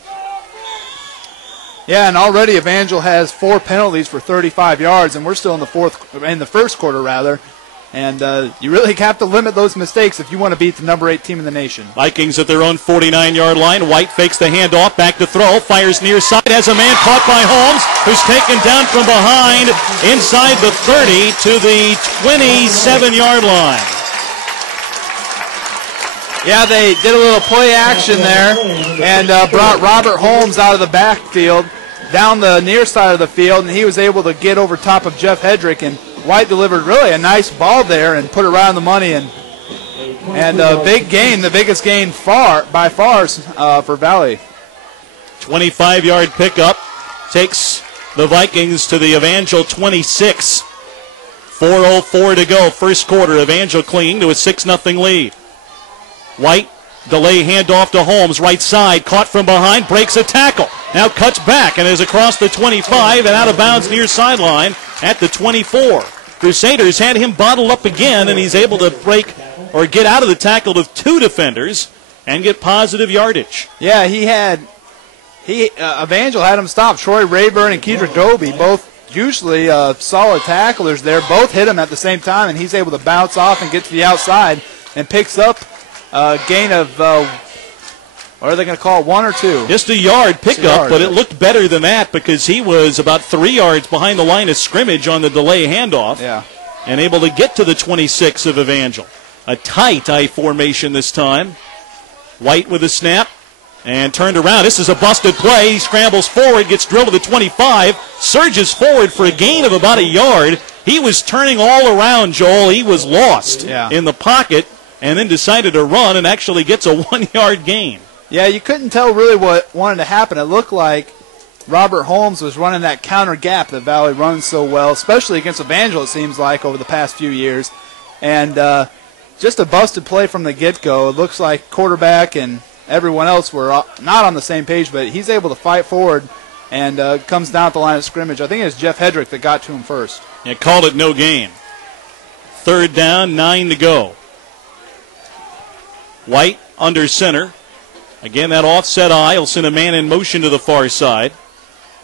Yeah, and already Evangel has 4 penalties for 35 yards, and we're still in the first quarter rather. And you really have to limit those mistakes if you want to beat the number 8 team in the nation. Vikings at their own 49-yard line. White fakes the handoff, back to throw, fires near side, has a man caught by Holmes, who's taken down from behind inside the 30 to the 27-yard line. Yeah, they did a little play action there and brought Robert Holmes out of the backfield down the near side of the field, and he was able to get over top of Jeff Hedrick, and White delivered really a nice ball there and put it around the money, and big gain, the biggest gain by far for Valley. 25-yard pickup takes the Vikings to the Evangel 26. 4:04 to go, first quarter. Evangel clinging to a 6-0 lead. White, delay handoff to Holmes, right side, caught from behind, breaks a tackle. Now cuts back and is across the 25 and out of bounds near sideline at the 24. Crusaders had him bottled up again, and he's able to break or get out of the tackle with 2 defenders and get positive yardage. Yeah, Evangel had him stopped. Troy Rayburn and Kedrick Doby, both usually solid tacklers there, both hit him at the same time, and he's able to bounce off and get to the outside and picks up a gain of, what are they going to call it, 1 or 2? Just a yard pickup, but it looked better than that because he was about 3 yards behind the line of scrimmage on the delay handoff. Yeah. And able to get to the 26 of Evangel. A tight I formation this time. White with a snap and turned around. This is a busted play. He scrambles forward, gets drilled to the 25, surges forward for a gain of about a yard. He was turning all around, Joel. He was lost in the pocket and then decided to run and actually gets a 1-yard gain. Yeah, you couldn't tell really what wanted to happen. It looked like Robert Holmes was running that counter gap that Valley runs so well, especially against Evangel, it seems like, over the past few years. And just a busted play from the get-go. It looks like quarterback and everyone else were not on the same page, but he's able to fight forward and comes down at the line of scrimmage. I think it was Jeff Hedrick that got to him first. Yeah, called it no gain. Third down, 9 to go. White under center. Again, that offset eye will send a man in motion to the far side.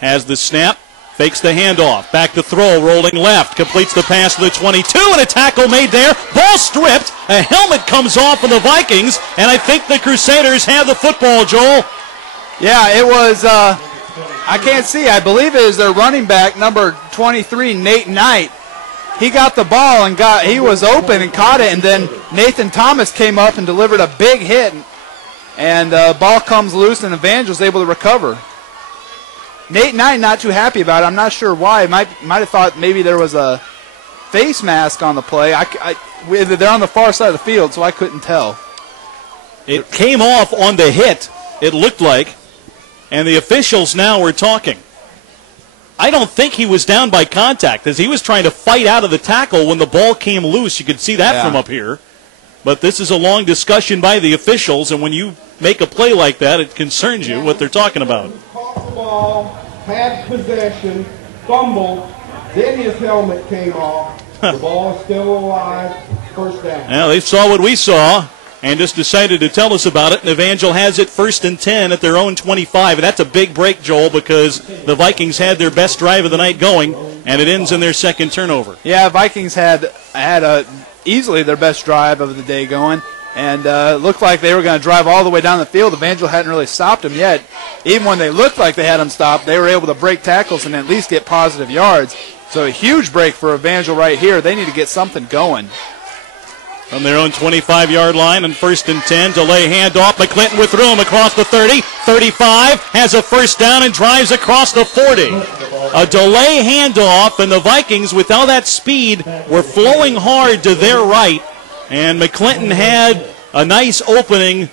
Has the snap, fakes the handoff, back to throw, rolling left, completes the pass to the 22, and a tackle made there. Ball stripped, a helmet comes off of the Vikings, and I think the Crusaders have the football, Joel. Yeah, it was, I can't see, I believe it is their running back, number 23, Nate Knight. He got the ball and he was open and caught it, and then Nathan Thomas came up and delivered a big hit. And ball comes loose, and Evangel's able to recover. Nate Knight not too happy about it. I'm not sure why. Might have thought maybe there was a face mask on the play. They're on the far side of the field, so I couldn't tell. It came off on the hit, it looked like, and the officials now were talking. I don't think he was down by contact, as he was trying to fight out of the tackle when the ball came loose. You could see that from up here. But this is a long discussion by the officials, and when you make a play like that, it concerns you what they're talking about. Caught the ball, had possession, fumbled, then his helmet came off. The ball is still alive, first down. Well, they saw what we saw and just decided to tell us about it, and Evangel has it 1st and 10 at their own 25. And that's a big break, Joel, because the Vikings had their best drive of the night going, and it ends in their second turnover. Yeah, Vikings had easily their best drive of the day going, and it looked like they were going to drive all the way down the field. Evangel hadn't really stopped them yet. Even when they looked like they had them stopped, they were able to break tackles and at least get positive yards. So a huge break for Evangel right here. They need to get something going. From their own 25-yard line and 1st and 10, delay handoff. McClinton with room across the 30, 35, has a first down and drives across the 40. A delay handoff, and the Vikings, with all that speed, were flowing hard to their right, and McClinton had a nice opening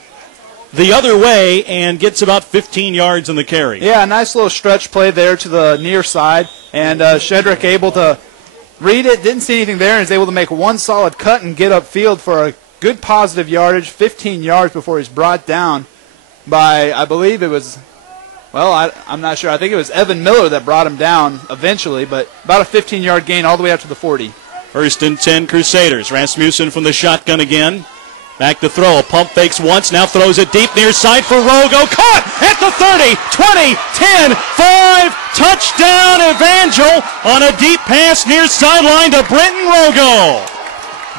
the other way and gets about 15 yards in the carry. Yeah, a nice little stretch play there to the near side, and Shedrick able to read it, didn't see anything there, and is able to make one solid cut and get upfield for a good positive yardage, 15 yards before he's brought down by, I believe it was, well, I'm not sure. I think it was Evan Miller that brought him down eventually, but about a 15-yard gain all the way up to the 40. 1st and 10 Crusaders. Rasmussen from the shotgun again. Back to throw. A pump fakes once, now throws it deep near side for Rogo. Caught at the 30, 20, 10, 5. Touchdown Evangel on a deep pass near sideline to Brenton Rogo.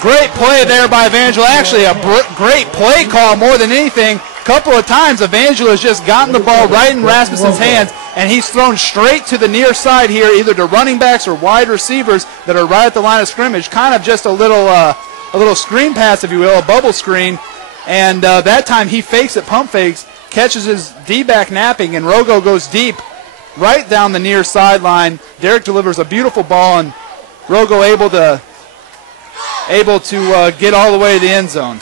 Great play there by Evangel. Actually, a great play call more than anything. A couple of times Evangel has just gotten the ball right in Rasmussen's hands, and he's thrown straight to the near side here, either to running backs or wide receivers that are right at the line of scrimmage. Kind of just a little screen pass, if you will, a bubble screen. And that time he fakes it, pump fakes, catches his D-back napping, and Rogo goes deep right down the near sideline. Derek delivers a beautiful ball, and Rogo able to get all the way to the end zone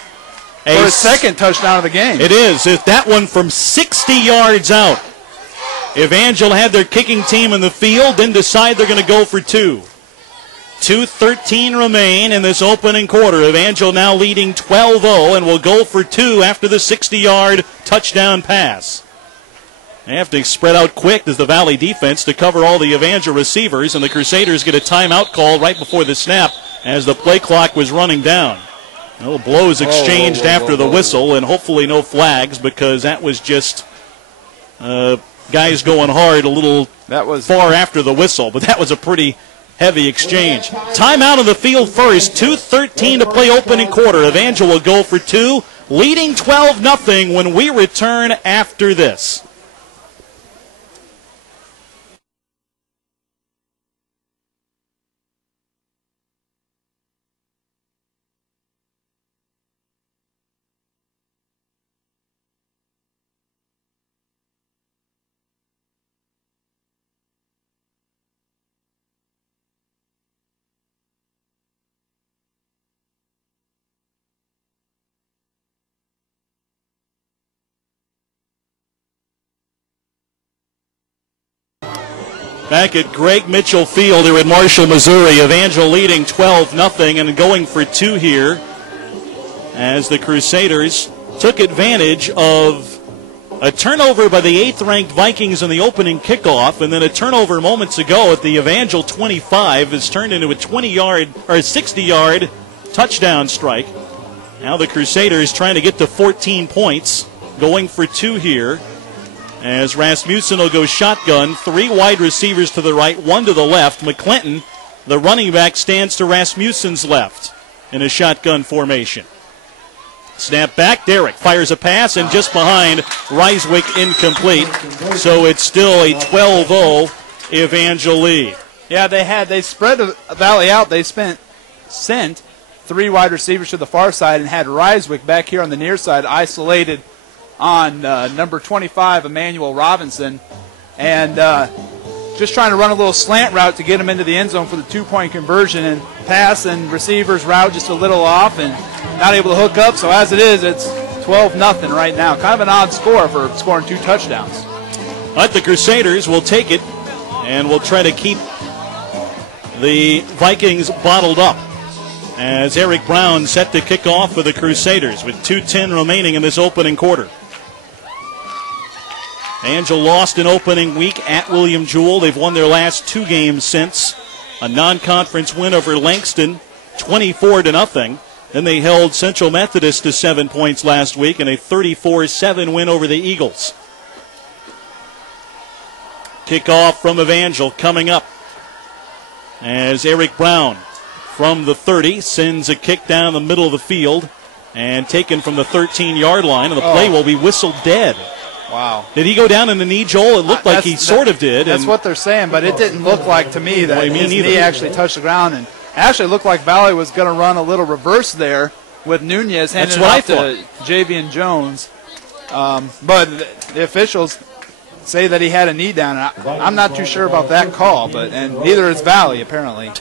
for his second touchdown of the game. It is. If that one from 60 yards out. Evangel had their kicking team in the field, then decide they're going to go for two. 2:13 remain in this opening quarter. Evangel now leading 12-0 and will go for two after the 60-yard touchdown pass. They have to spread out quick as the Valley defense to cover all the Evangel receivers, and the Crusaders get a timeout call right before the snap as the play clock was running down. No blows exchanged after the whistle, and hopefully no flags, because that was just guys going hard a little far after the whistle, but that was a pretty heavy exchange. Timeout on the field first. 2:13 to play opening quarter. Evangel will go for two, leading 12-0 when we return after this. Back at Greg Mitchell Field here in Marshall, Missouri. Evangel leading 12-0 and going for two here as the Crusaders took advantage of a turnover by the 8th-ranked Vikings in the opening kickoff, and then a turnover moments ago at the Evangel 25 is turned into a 20-yard or a 60-yard touchdown strike. Now the Crusaders trying to get to 14 points, going for two here. As Rasmussen will go shotgun, 3 wide receivers to the right, 1 to the left. McClinton, the running back, stands to Rasmussen's left in a shotgun formation. Snap back, Derrick fires a pass, and just behind, Reiswick incomplete. So it's still a 12-0 Evangel lead. Yeah, they spread the Valley out. They sent 3 wide receivers to the far side and had Reiswick back here on the near side isolated on number 25, Emmanuel Robinson. and just trying to run a little slant route to get him into the end zone for the 2-point conversion, and pass and receivers route just a little off and not able to hook up. So as it is, it's 12-0 right now. Kind of an odd score for scoring 2 touchdowns. But the Crusaders will take it and will try to keep the Vikings bottled up, as Eric Brown set to kick off for the Crusaders with 2:10 remaining in this opening quarter. Evangel lost in opening week at William Jewell. They've won their last 2 games since. A non-conference win over Langston, 24-0. Then they held Central Methodist to 7 points last week in a 34-7 win over the Eagles. Kickoff from Evangel coming up as Eric Brown from the 30 sends a kick down the middle of the field and taken from the 13-yard line, and the play will be whistled dead. Wow. Did he go down in the knee, Joel? It looked like he sort of did. That's what they're saying, but it didn't look like to me that his knee actually touched the ground. And actually looked like Valley was going to run a little reverse there with Nunez handing it off to Javian Jones. But the officials say that he had a knee down. I'm not too sure about that call, and neither is Valley, apparently.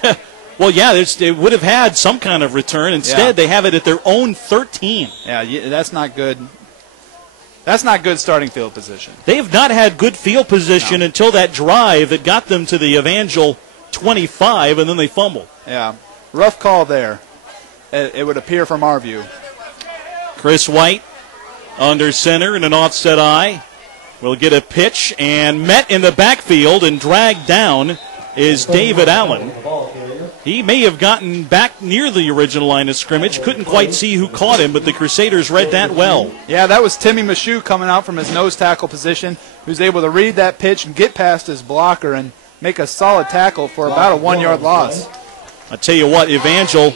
Well, yeah, they would have had some kind of return. Instead, they have it at their own 13. Yeah, that's not good. That's not good starting field position. They have not had good field position until that drive that got them to the Evangel 25, and then they fumbled. Yeah, rough call there, it would appear from our view. Chris White under center in an offset eye will get a pitch, and met in the backfield and dragged down is David Allen. He may have gotten back near the original line of scrimmage. Couldn't quite see who caught him, but the Crusaders read that well. Yeah, that was Timmy Michoud coming out from his nose tackle position, who's able to read that pitch and get past his blocker and make a solid tackle for about a 1-yard loss. I tell you what, Evangel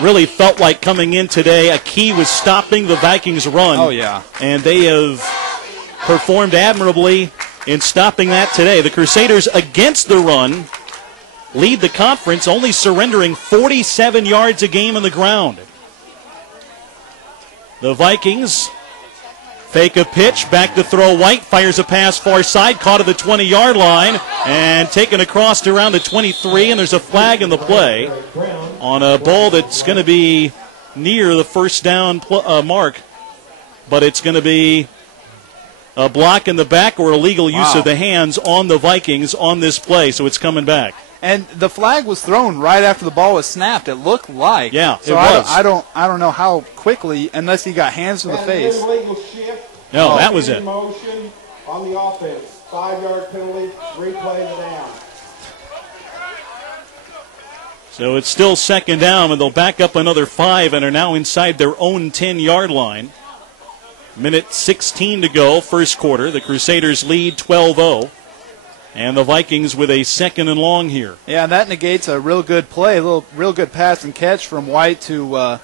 really felt like coming in today, a key was stopping the Vikings' run. Oh, yeah. And they have performed admirably in stopping that today. The Crusaders against the run lead the conference, only surrendering 47 yards a game on the ground. The Vikings fake a pitch, back to throw. White fires a pass far side, caught at the 20-yard line, and taken across to around the 23, and there's a flag in the play on a ball that's going to be near the first down mark, but it's going to be a block in the back or illegal use of the hands on the Vikings on this play, so it's coming back. And the flag was thrown right after the ball was snapped. It looked like. Yeah, so it was. I don't know how quickly, unless he got hands to the face. No, that was it. Motion on the offense. 5-yard penalty. Replay the down. So it's still second down, and they'll back up another 5 and are now inside their own 10-yard line. Minute 16 to go, first quarter. The Crusaders lead 12-0. And the Vikings with a second and long here. Yeah, and that negates a real good play, real good pass and catch from White to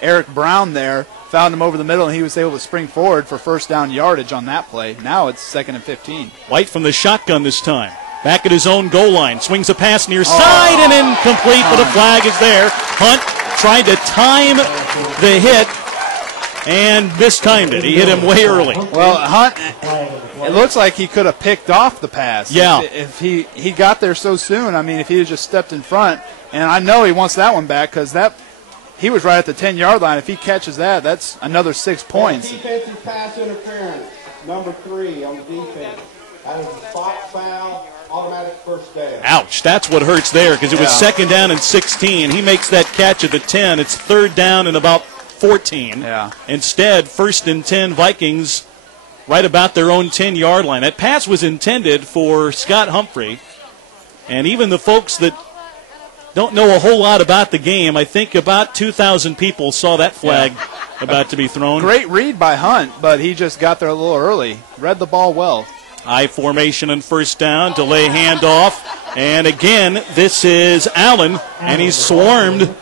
Eric Brown there. Found him over the middle, and he was able to spring forward for first down yardage on that play. Now it's 2nd and 15. White from the shotgun this time. Back at his own goal line. Swings a pass near side and incomplete, but a flag is there. Hunt tried to time the hit and mistimed it. He hit him way early. Well, Hunt, it looks like he could have picked off the pass. Yeah. If he got there so soon, I mean, if he had just stepped in front, and I know he wants that one back because he was right at the 10-yard line. If he catches that, that's another 6 points. Defensive pass interference, number 3 on the defense. That is a spot foul, automatic first down. Ouch, that's what hurts there because it was second down and 16. He makes that catch at the 10. It's third down and about 14. Yeah. Instead, 1st and 10 Vikings right about their own 10-yard line. That pass was intended for Scott Humphrey. And even the folks that don't know a whole lot about the game, I think about 2,000 people saw that flag about to be thrown. Great read by Hunt, but he just got there a little early. Read the ball well. I formation and first down, delay handoff. And again, this is Allen, and he's swarmed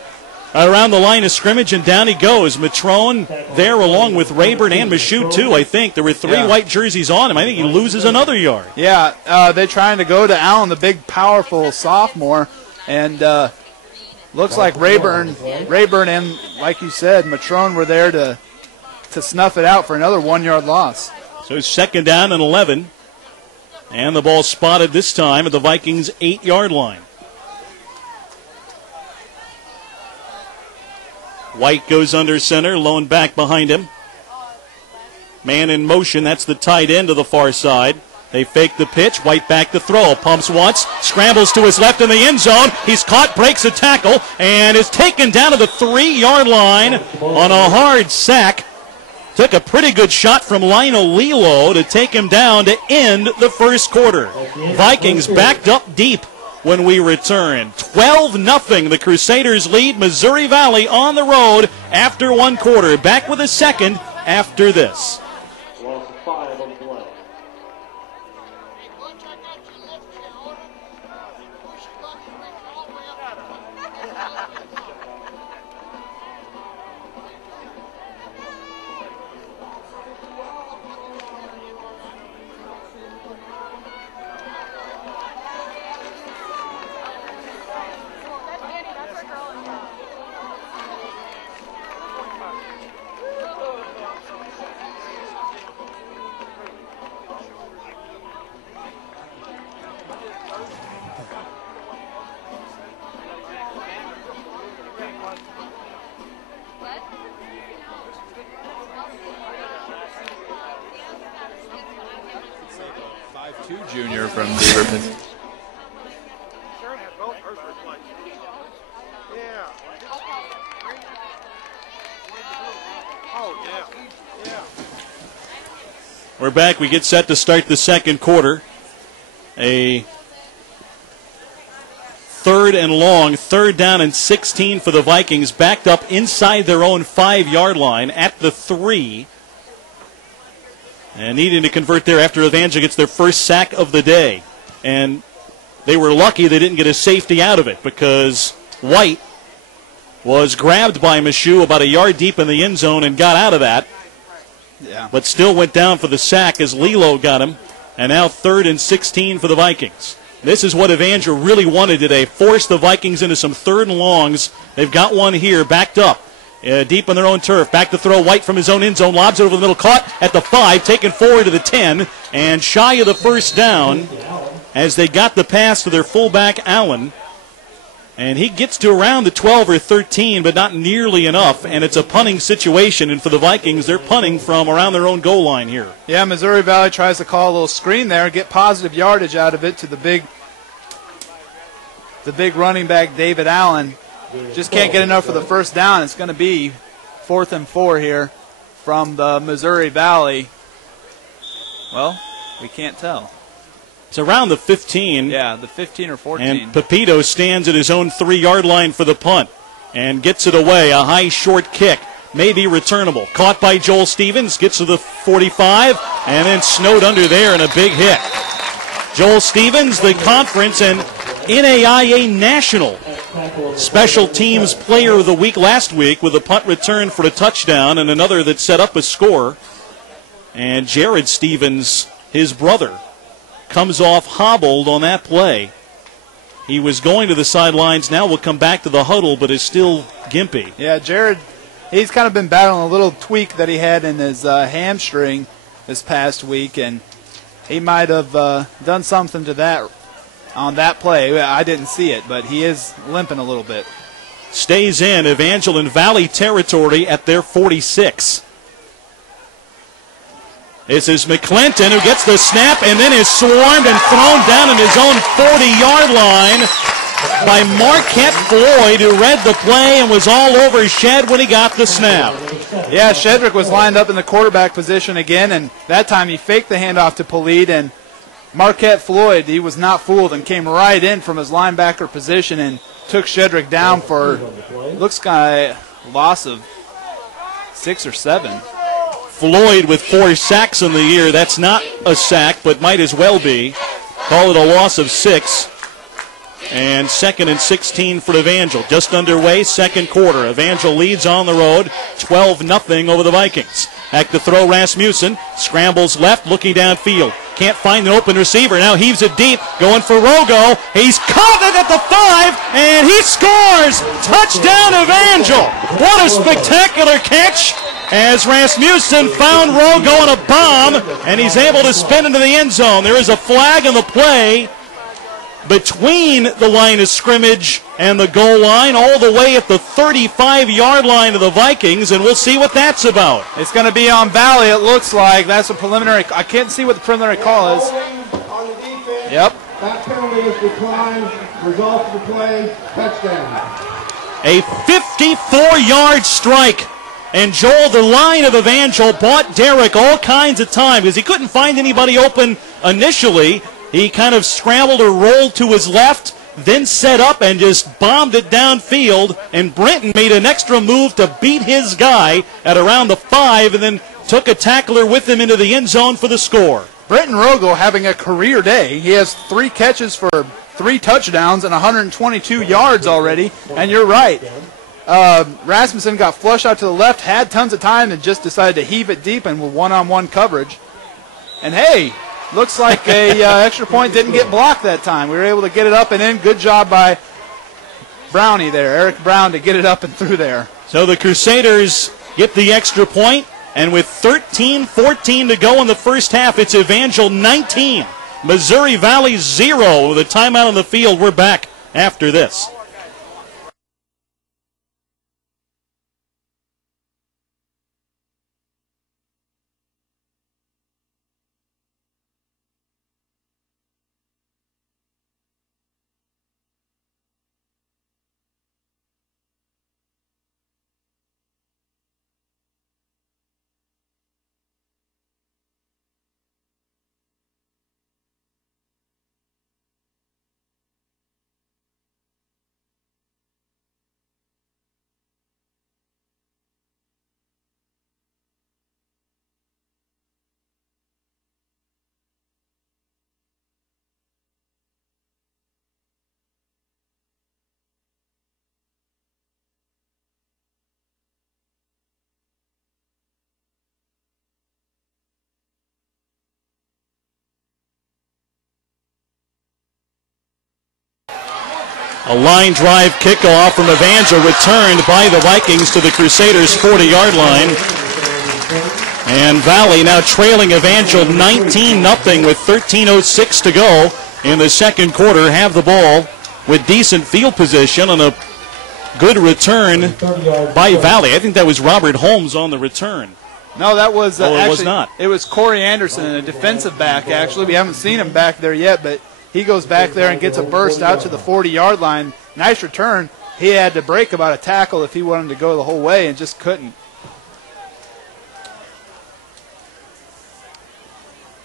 around the line of scrimmage, and down he goes. Matrone there along with Rayburn and Michoud, too, I think. There were 3 white jerseys on him. I think he loses another yard. Yeah, they're trying to go to Allen, the big, powerful sophomore, and looks like Rayburn and, like you said, Matrone were there to snuff it out for another 1-yard loss. So second down and 11. And the ball spotted this time at the Vikings' 8-yard line. White goes under center, lone back behind him. Man in motion, that's the tight end to the far side. They fake the pitch, White back to throw, pumps once, scrambles to his left in the end zone. He's caught, breaks a tackle, and is taken down to the 3-yard line on a hard sack. Took a pretty good shot from Lionel Lilo to take him down to end the first quarter. Vikings backed up deep when we return. 12-0, the Crusaders lead Missouri Valley on the road after one quarter. Back with a second after this. Junior from Beaverton. We're back. We get set to start the second quarter. A third and long, 3rd down and 16 for the Vikings, backed up inside their own 5-yard line at the 3. And needing to convert there after Evangel gets their first sack of the day. And they were lucky they didn't get a safety out of it because White was grabbed by Michoud about a yard deep in the end zone and got out of that. Yeah. But still went down for the sack as Lilo got him. And now 3rd and 16 for the Vikings. This is what Evangel really wanted today. Force the Vikings into some 3rd and longs. They've got one here backed up. Deep on their own turf. Back to throw. White from his own end zone. Lobs it over the middle. Caught at the 5. Taken forward to the 10. And shy of the first down as they got the pass to their fullback, Allen. And he gets to around the 12 or 13, but not nearly enough. And it's a punting situation. And for the Vikings, they're punting from around their own goal line here. Yeah, Missouri Valley tries to call a little screen there, get positive yardage out of it to the big running back, David Allen. Just can't get enough for the first down. It's going to be 4th and 4 here from the Missouri Valley. Well, we can't tell. It's around the 15. Yeah, the 15 or 14. And Pepito stands at his own 3-yard line for the punt and gets it away. A high short kick, may be returnable. Caught by Joel Stevens, gets to the 45, and then snowed under there in a big hit. Joel Stevens, the conference and NAIA National Special Teams Player of the Week last week with a punt return for a touchdown and another that set up a score. And Jared Stevens, his brother, comes off hobbled on that play. He was going to the sidelines, now will come back to the huddle, but is still gimpy. Yeah, Jared, he's kind of been battling a little tweak that he had in his hamstring this past week, and he might have done something to that on that play. I didn't see it, but he is limping a little bit. Stays in Evangel in Valley territory at their 46. This is McClinton who gets the snap and then is swarmed and thrown down in his own 40-yard line by Marquette Floyd, who read the play and was all over Shed when he got the snap. Yeah, Shedrick was lined up in the quarterback position again, and that time he faked the handoff to Polite, and Marquette Floyd, he was not fooled and came right in from his linebacker position and took Shedrick down for, looks like a loss of 6 or 7. Floyd with 4 sacks in the year. That's not a sack, but might as well be. Call it a loss of 6. And 2nd and 16 for Evangel. Just underway, second quarter. Evangel leads on the road, 12-0 over the Vikings. Back to throw Rasmussen. Scrambles left, looking downfield. Can't find an open receiver. Now heaves it deep, going for Rogo. He's caught it at the 5, and he scores! Touchdown Evangel! What a spectacular catch as Rasmussen found Rogo on a bomb, and he's able to spin into the end zone. There is a flag on the play between the line of scrimmage and the goal line, all the way at the 35-yard line of the Vikings, and we'll see what that's about. It's going to be on Valley, it looks like. That's a preliminary. I can't see what the preliminary call is. Yep. That penalty is declined. Result of the play, touchdown. A 54-yard strike. And Joel, the line of Evangel, bought Derek all kinds of time because he couldn't find anybody open initially. He kind of scrambled or rolled to his left, then set up and just bombed it downfield. And Brenton made an extra move to beat his guy at around the 5 and then took a tackler with him into the end zone for the score. Brenton Rogo having a career day. He has 3 catches for 3 touchdowns and 122 yards already. And you're right. Rasmussen got flush out to the left, had tons of time, and just decided to heave it deep and with one-on-one coverage. And hey, looks like a extra point didn't get blocked that time. We were able to get it up and in. Good job by Brownie there, Eric Brown, to get it up and through there. So the Crusaders get the extra point, and with 13-14 to go in the first half, it's Evangel 19, Missouri Valley 0 with a timeout on the field. We're back after this. A line drive kickoff from Evangel returned by the Vikings to the Crusaders' 40-yard line. And Valley now trailing Evangel 19-0 with 13:06 to go in the second quarter. Have the ball with decent field position on a good return by Valley. I think that was Robert Holmes on the return. No, that was it actually, was not. It was Corey Anderson, a defensive back, actually. We haven't seen him back there yet, but he goes back there and gets a burst out to the 40-yard line. Nice return. He had to break about a tackle if he wanted to go the whole way and just couldn't.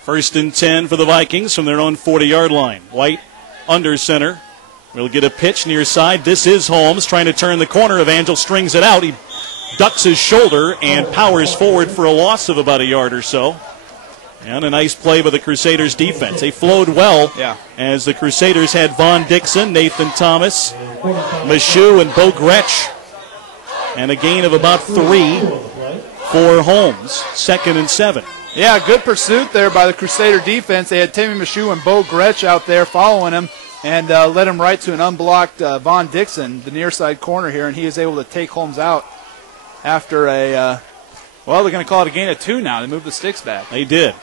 First and 10 for the Vikings from their own 40-yard line. White under center. We'll get a pitch near side. This is Holmes trying to turn the corner. Evangel strings it out. He ducks his shoulder and powers forward for a loss of about a yard or so. And a nice play by the Crusaders defense. They flowed well as the Crusaders had Vaughn Dixon, Nathan Thomas, Michoud, and Bo Gretsch. And a gain of about 3 for Holmes. 2nd and 7. Yeah, good pursuit there by the Crusader defense. They had Timmy Michoud and Bo Gretsch out there following him and led him right to an unblocked Vaughn Dixon, the near side corner here, and he is able to take Holmes out after a, well, they're going to call it a gain of 2 now. They moved the sticks back. They did.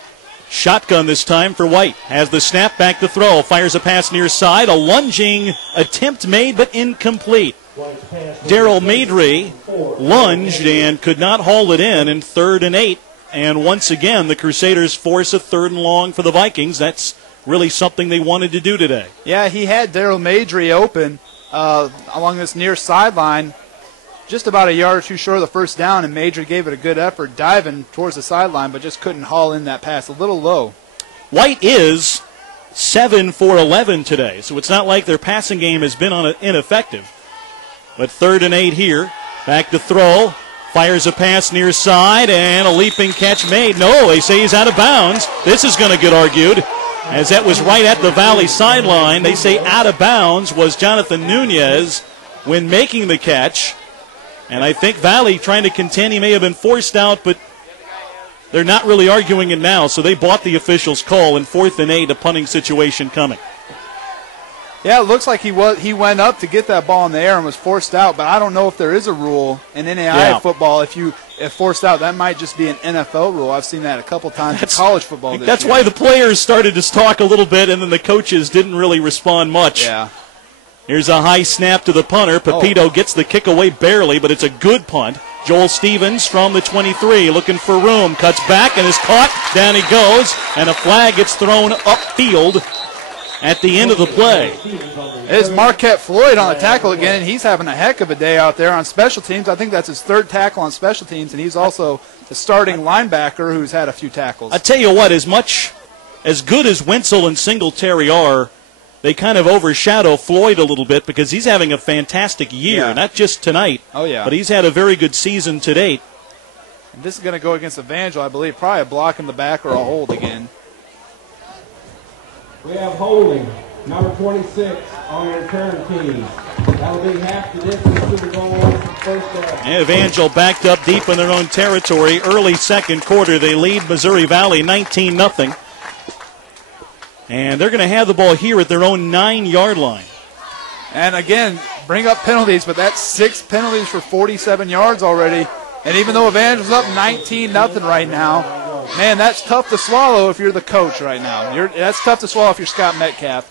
Shotgun this time for White. Has the snap, back to throw. Fires a pass near side. A lunging attempt made but incomplete. Daryl Maidry lunged and could not haul it in 3rd and 8. And once again, the Crusaders force a 3rd and long for the Vikings. That's really something they wanted to do today. Yeah, he had Daryl Maidry open along this near sideline, just about a yard or 2 short of the first down, and Maidry gave it a good effort diving towards the sideline, but just couldn't haul in that pass. A little low. White is 7 for 11 today, so it's not like their passing game has been ineffective. But 3rd and 8 here. Back to throw. Fires a pass near side, and a leaping catch made. No, they say he's out of bounds. This is going to get argued, as that was right at the Valley sideline. They say out of bounds was Jonathan Nunez when making the catch. And I think Valley trying to contend he may have been forced out, but they're not really arguing it now, so they bought the official's call in 4th and 8, a punting situation coming. Yeah, it looks like he went up to get that ball in the air and was forced out, but I don't know if there is a rule in NAIA football. If you if forced out. That might just be an NFL rule. I've seen that a couple times in college football this That's year. why the players started to talk a little bit, and then the coaches didn't really respond much. Yeah. Here's a high snap to the punter. Pepito gets the kick away barely, but it's a good punt. Joel Stevens from the 23 looking for room. Cuts back and is caught. Down he goes, and a flag gets thrown upfield at the end of the play. It's Marquette Floyd on the tackle again, and he's having a heck of a day out there on special teams. I think that's his third tackle on special teams, and he's also the starting linebacker who's had a few tackles. I tell you what, as good as Wenzel and Singletary are, they kind of overshadow Floyd a little bit because he's having a fantastic year, not just tonight, but he's had a very good season to date. And this is going to go against Evangel, I believe, probably a block in the back or a hold again. We have holding, number 26 on the return team. That'll be half the distance to the goal line for first down. And Evangel backed up deep in their own territory. Early second quarter, they lead Missouri Valley 19-0. And they're going to have the ball here at their own 9-yard line. And again, bring up penalties, but that's 6 penalties for 47 yards already. And even though Evangel's up 19-0 right now, man, that's tough to swallow if you're the coach right now. That's tough to swallow if you're Scott Metcalf.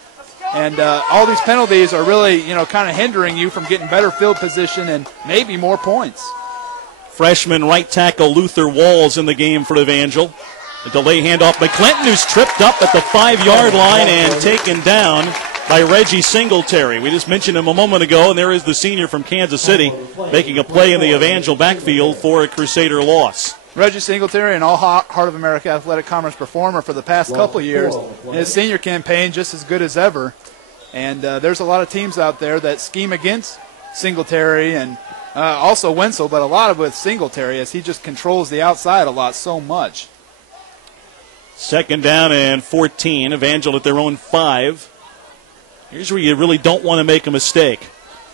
And all these penalties are really, kind of hindering you from getting better field position and maybe more points. Freshman right tackle Luther Walls in the game for Evangel. The delay handoff. McClinton, who's tripped up at the 5-yard line and taken down by Reggie Singletary. We just mentioned him a moment ago, and there is the senior from Kansas City making a play in the Evangel backfield for a Crusader loss. Reggie Singletary, an all Heart of America Athletic Commerce performer for the past couple of years. In his senior campaign, just as good as ever. And there's a lot of teams out there that scheme against Singletary and also Wenzel, but a lot of it with Singletary as he just controls the outside a lot so much. 2nd down and 14. Evangel at their own 5. Here's where you really don't want to make a mistake.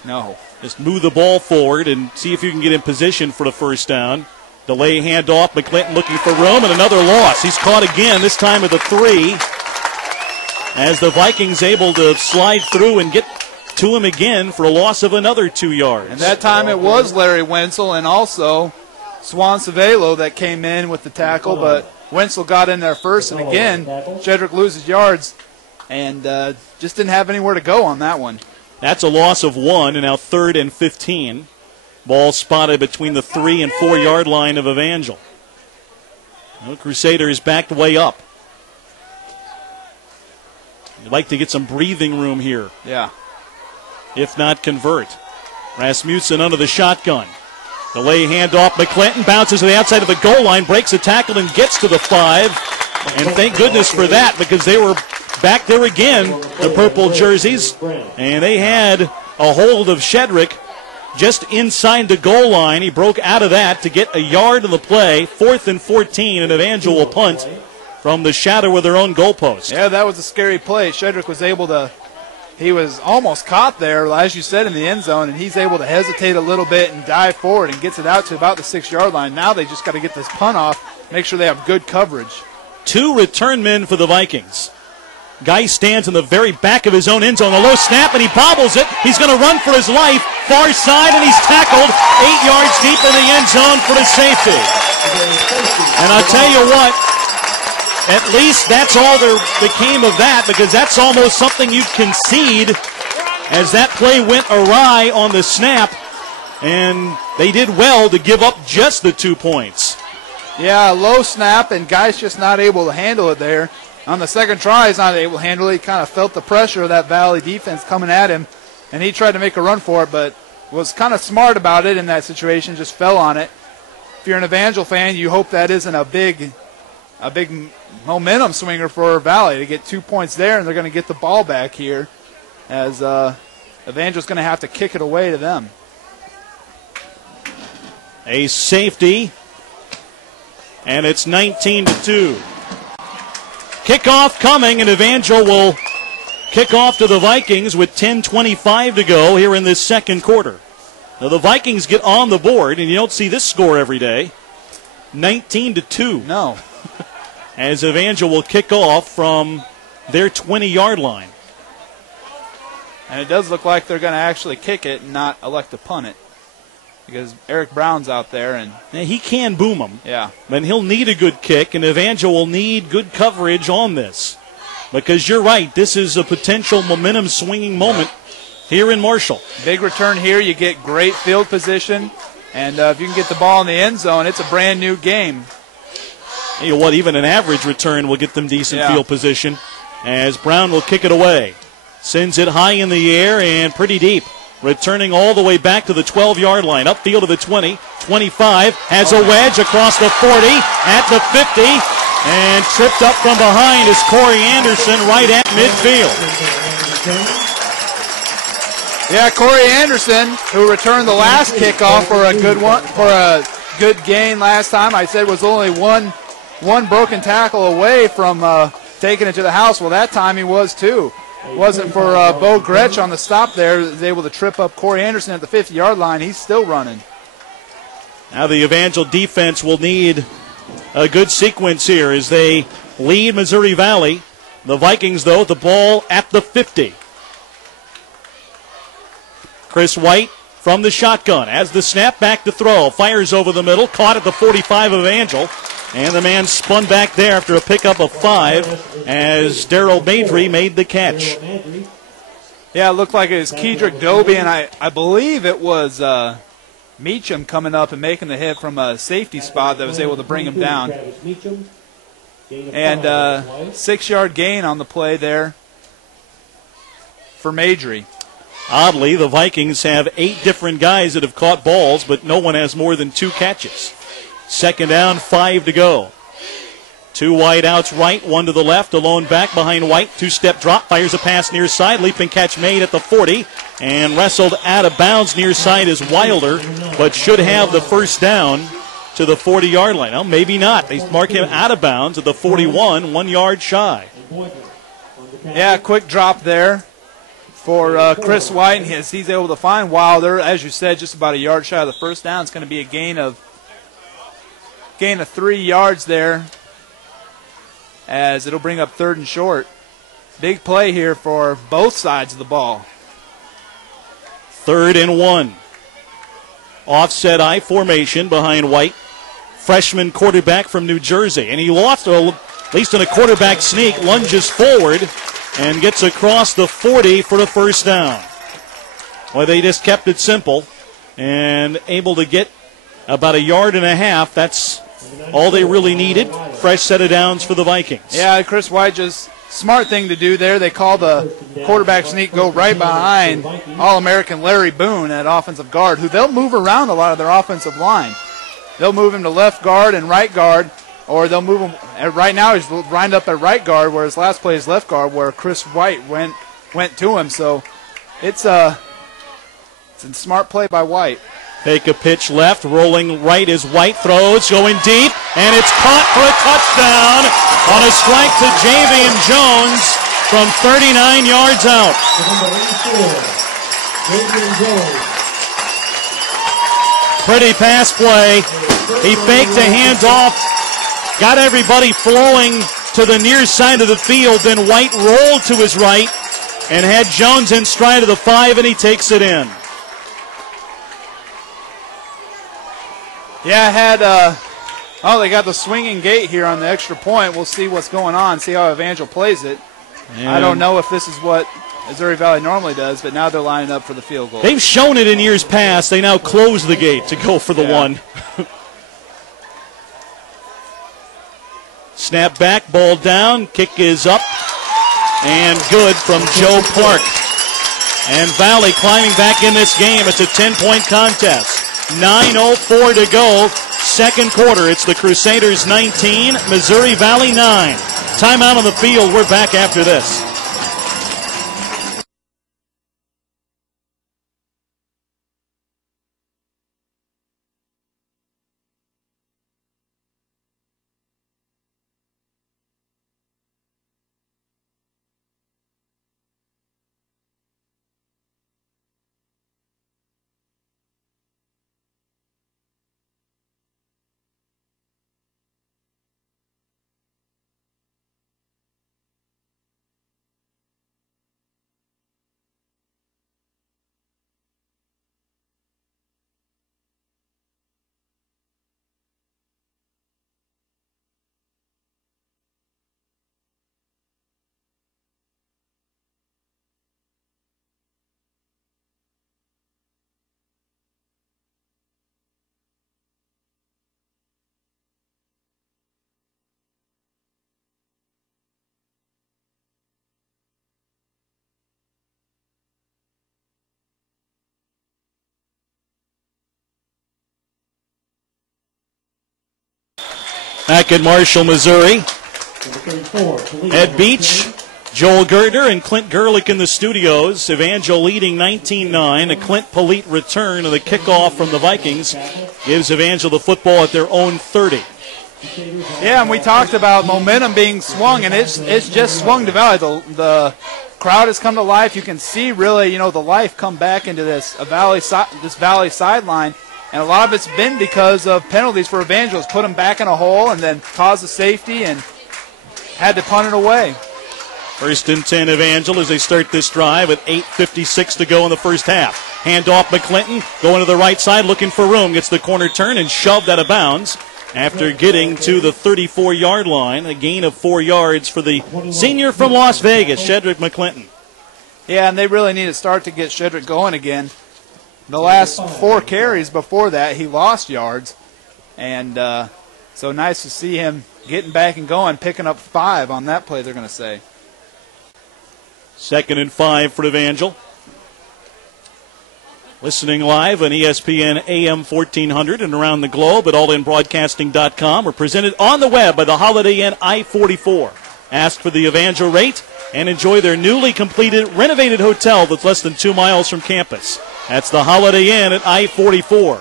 No. Just move the ball forward and see if you can get in position for the first down. Delay handoff. McClinton looking for room and another loss. He's caught again, this time at the 3. As the Vikings able to slide through and get to him again for a loss of another 2 yards. And that time it was Larry Wenzel and also Swan Cervello that came in with the tackle, but Wenzel got in there first, and again, Shedrick loses yards and just didn't have anywhere to go on that one. That's a loss of 1, and now 3rd and 15. Ball spotted between the 3 and 4 yard line of Evangel. Well, Crusaders backed way up. You'd like to get some breathing room here. Yeah. If not, convert. Rasmussen under the shotgun. Delay handoff. McClinton bounces to the outside of the goal line, breaks a tackle, and gets to the 5. And thank goodness for that, because they were back there again, the purple jerseys. And they had a hold of Shedrick just inside the goal line. He broke out of that to get a yard in the play. 4th and 14, and Evangel will punt from the shadow of their own goalpost. Yeah, that was a scary play. Shedrick was able to, he was almost caught there, as you said, in the end zone, and he's able to hesitate a little bit and dive forward and gets it out to about the 6-yard line. Now they just got to get this punt off, make sure they have good coverage. 2 return men for the Vikings. Guy stands in the very back of his own end zone. A low snap, and he bobbles it. He's going to run for his life. Far side, and he's tackled 8 yards deep in the end zone for the safety. And I'll tell you what, at least that's all there became of that, because that's almost something you'd concede, as that play went awry on the snap, and they did well to give up just the 2 points. Yeah, low snap, and Guy's just not able to handle it there. On the second try, he's not able to handle it. He kind of felt the pressure of that Valley defense coming at him, and he tried to make a run for it, but was kind of smart about it in that situation, just fell on it. If you're an Evangel fan, you hope that isn't a big momentum swinger for Valley to get 2 points there, and they're going to get the ball back here as Evangel's going to have to kick it away to them. A safety, and it's 19-2. Kickoff coming, and Evangel will kick off to the Vikings with 10:25 to go here in this second quarter. Now the Vikings get on the board, and you don't see this score every day. 19-2. No. As Evangel will kick off from their 20-yard line. And it does look like they're going to actually kick it and not elect to punt it. because Eric Brown's out there. And he can boom them. Yeah. And he'll need a good kick, and Evangel will need good coverage on this. Because you're right, this is a potential momentum swinging moment here in Marshall. Big return here. You get great field position. And if you can get the ball in the end zone, it's a brand new game. You know what, even an average return will get them decent field position as Brown will kick it away. Sends it high in the air and pretty deep. Returning all the way back to the 12-yard line. Upfield to the 20, 25. Has a wedge across the 40, at the 50. And tripped up from behind is Corey Anderson right at midfield. Yeah, Corey Anderson, who returned the last kickoff for a good one, for a good gain last time. I said was only one broken tackle away from taking it to the house. Well, that time he was too. It wasn't for Bo Gretsch on the stop there. He was able to trip up Corey Anderson at the 50-yard line. He's still running. Now the Evangel defense will need a good sequence here as they lead Missouri Valley. The Vikings, though, the ball at the 50. Chris White from the shotgun as the snap back to throw. Fires over the middle, caught at the 45 of Evangel. And the man spun back there after a pickup of 5 as Darrell Maidry made the catch. Yeah, it looked like it was Kedrick Doby, and I believe it was Meacham coming up and making the hit from a safety spot that was able to bring him down. And 6-yard gain on the play there for Maidry. Oddly, the Vikings have 8 different guys that have caught balls, but no one has more than 2 catches. Second down, 5 to go. 2 wide outs right, 1 to the left. A lone back behind White. 2-step drop, fires a pass near side. Leaping catch made at the 40. And wrestled out of bounds near side is Wilder, but should have the first down to the 40-yard line. Well, maybe not. They mark him out of bounds at the 41, 1 yard shy. Yeah, quick drop there for Chris White. He's able to find Wilder. As you said, just about a yard shy of the first down. It's going to be a gain of 3 yards there, as it'll bring up 3rd and short. Big play here for both sides of the ball. 3rd and 1. Offset I formation behind White. Freshman quarterback from New Jersey. And he lost, at least in a quarterback sneak, lunges forward and gets across the 40 for the first down. Well, they just kept it simple and able to get about a yard and a half. That's all they really needed. Fresh set of downs for the Vikings. Yeah, Chris White, just smart thing to do there. They call the quarterback sneak, go right behind All-American Larry Boone at offensive guard, who they'll move around a lot of their offensive line. They'll move him to left guard and right guard, or they'll move him. Right now he's lined up at right guard, where his last play is left guard, where Chris White went to him. So it's a smart play by White. Take a pitch left, rolling right as White throws, going deep, and it's caught for a touchdown on a strike to Javian Jones from 39 yards out. Pretty pass play. He faked a handoff, got everybody flowing to the near side of the field, then White rolled to his right and had Jones in stride of the 5, and he takes it in. Yeah, they got the swinging gate here on the extra point. We'll see what's going on, see how Evangel plays it. Yeah. I don't know if this is what Missouri Valley normally does, but now they're lining up for the field goal. They've shown it in years past. They now close the gate to go for the 1. Snap back, ball down, kick is up, and good from Joe Clark. And Valley climbing back in this game. It's a 10-point contest. 9:04 to go, second quarter. It's the Crusaders 19, Missouri Valley 9. Timeout on the field. We're back after this. Back in Marshall, Missouri. Ed Beach, Joel Gerdner, and Clint Gerlich in the studios. Evangel leading 19-9. A Clint Polite return of the kickoff from the Vikings gives Evangel the football at their own 30. Yeah, and we talked about momentum being swung, and it's just swung to Valley. The crowd has come to life. You can see really, the life come back into this Valley sideline, and a lot of it's been because of penalties for Evangel. Put them back in a hole and then caused a safety and had to punt it away. First and 10 Evangel as they start this drive with 8:56 to go in the first half. Hand off McClinton, going to the right side, looking for room. Gets the corner turn and shoved out of bounds after getting to the 34-yard line. A gain of 4 yards for the senior from Las Vegas, Shedrick McClinton. Yeah, and they really need to start to get Shedrick going again. The last 4 carries before that, he lost yards. And so nice to see him getting back and going, picking up 5 on that play, they're going to say. 2nd and 5 for Evangel. Listening live on ESPN AM 1400 and around the globe at allinbroadcasting.com. We're presented on the web by the Holiday Inn I-44. Ask for the Evangel rate and enjoy their newly completed, renovated hotel that's less than 2 miles from campus. That's the Holiday Inn at I-44.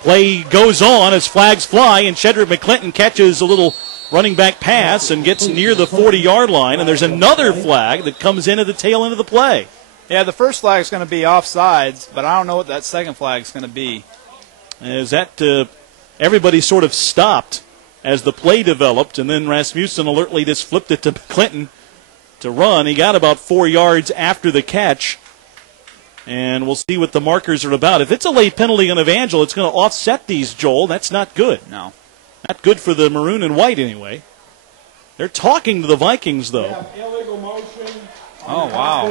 Play goes on as flags fly, and Shedrick McClinton catches a little running back pass and gets near the 40-yard line, and there's another flag that comes in at the tail end of the play. Yeah, the first flag is going to be offsides, but I don't know what that second flag is going to be. Is that everybody sort of stopped as the play developed, and then Rasmussen alertly just flipped it to McClinton to run. He got about 4 yards after the catch, and we'll see what the markers are about. If it's a late penalty on Evangel, it's going to offset these, Joel. That's not good. No. Not good for the maroon and white, anyway. They're talking to the Vikings, though. Illegal motion. Oh, wow.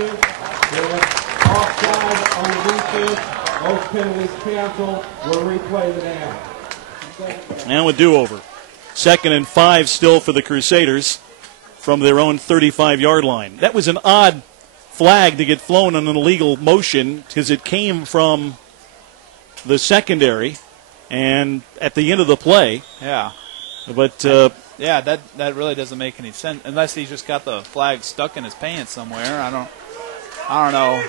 Offside on the defense. Those penalties canceled. We'll replay the now. And a do-over. 2nd and 5 still for the Crusaders from their own 35-yard line. That was an odd flag to get flown on an illegal motion because it came from the secondary and at the end of the play. Yeah. But yeah, that really doesn't make any sense unless he just got the flag stuck in his pants somewhere. I don't know.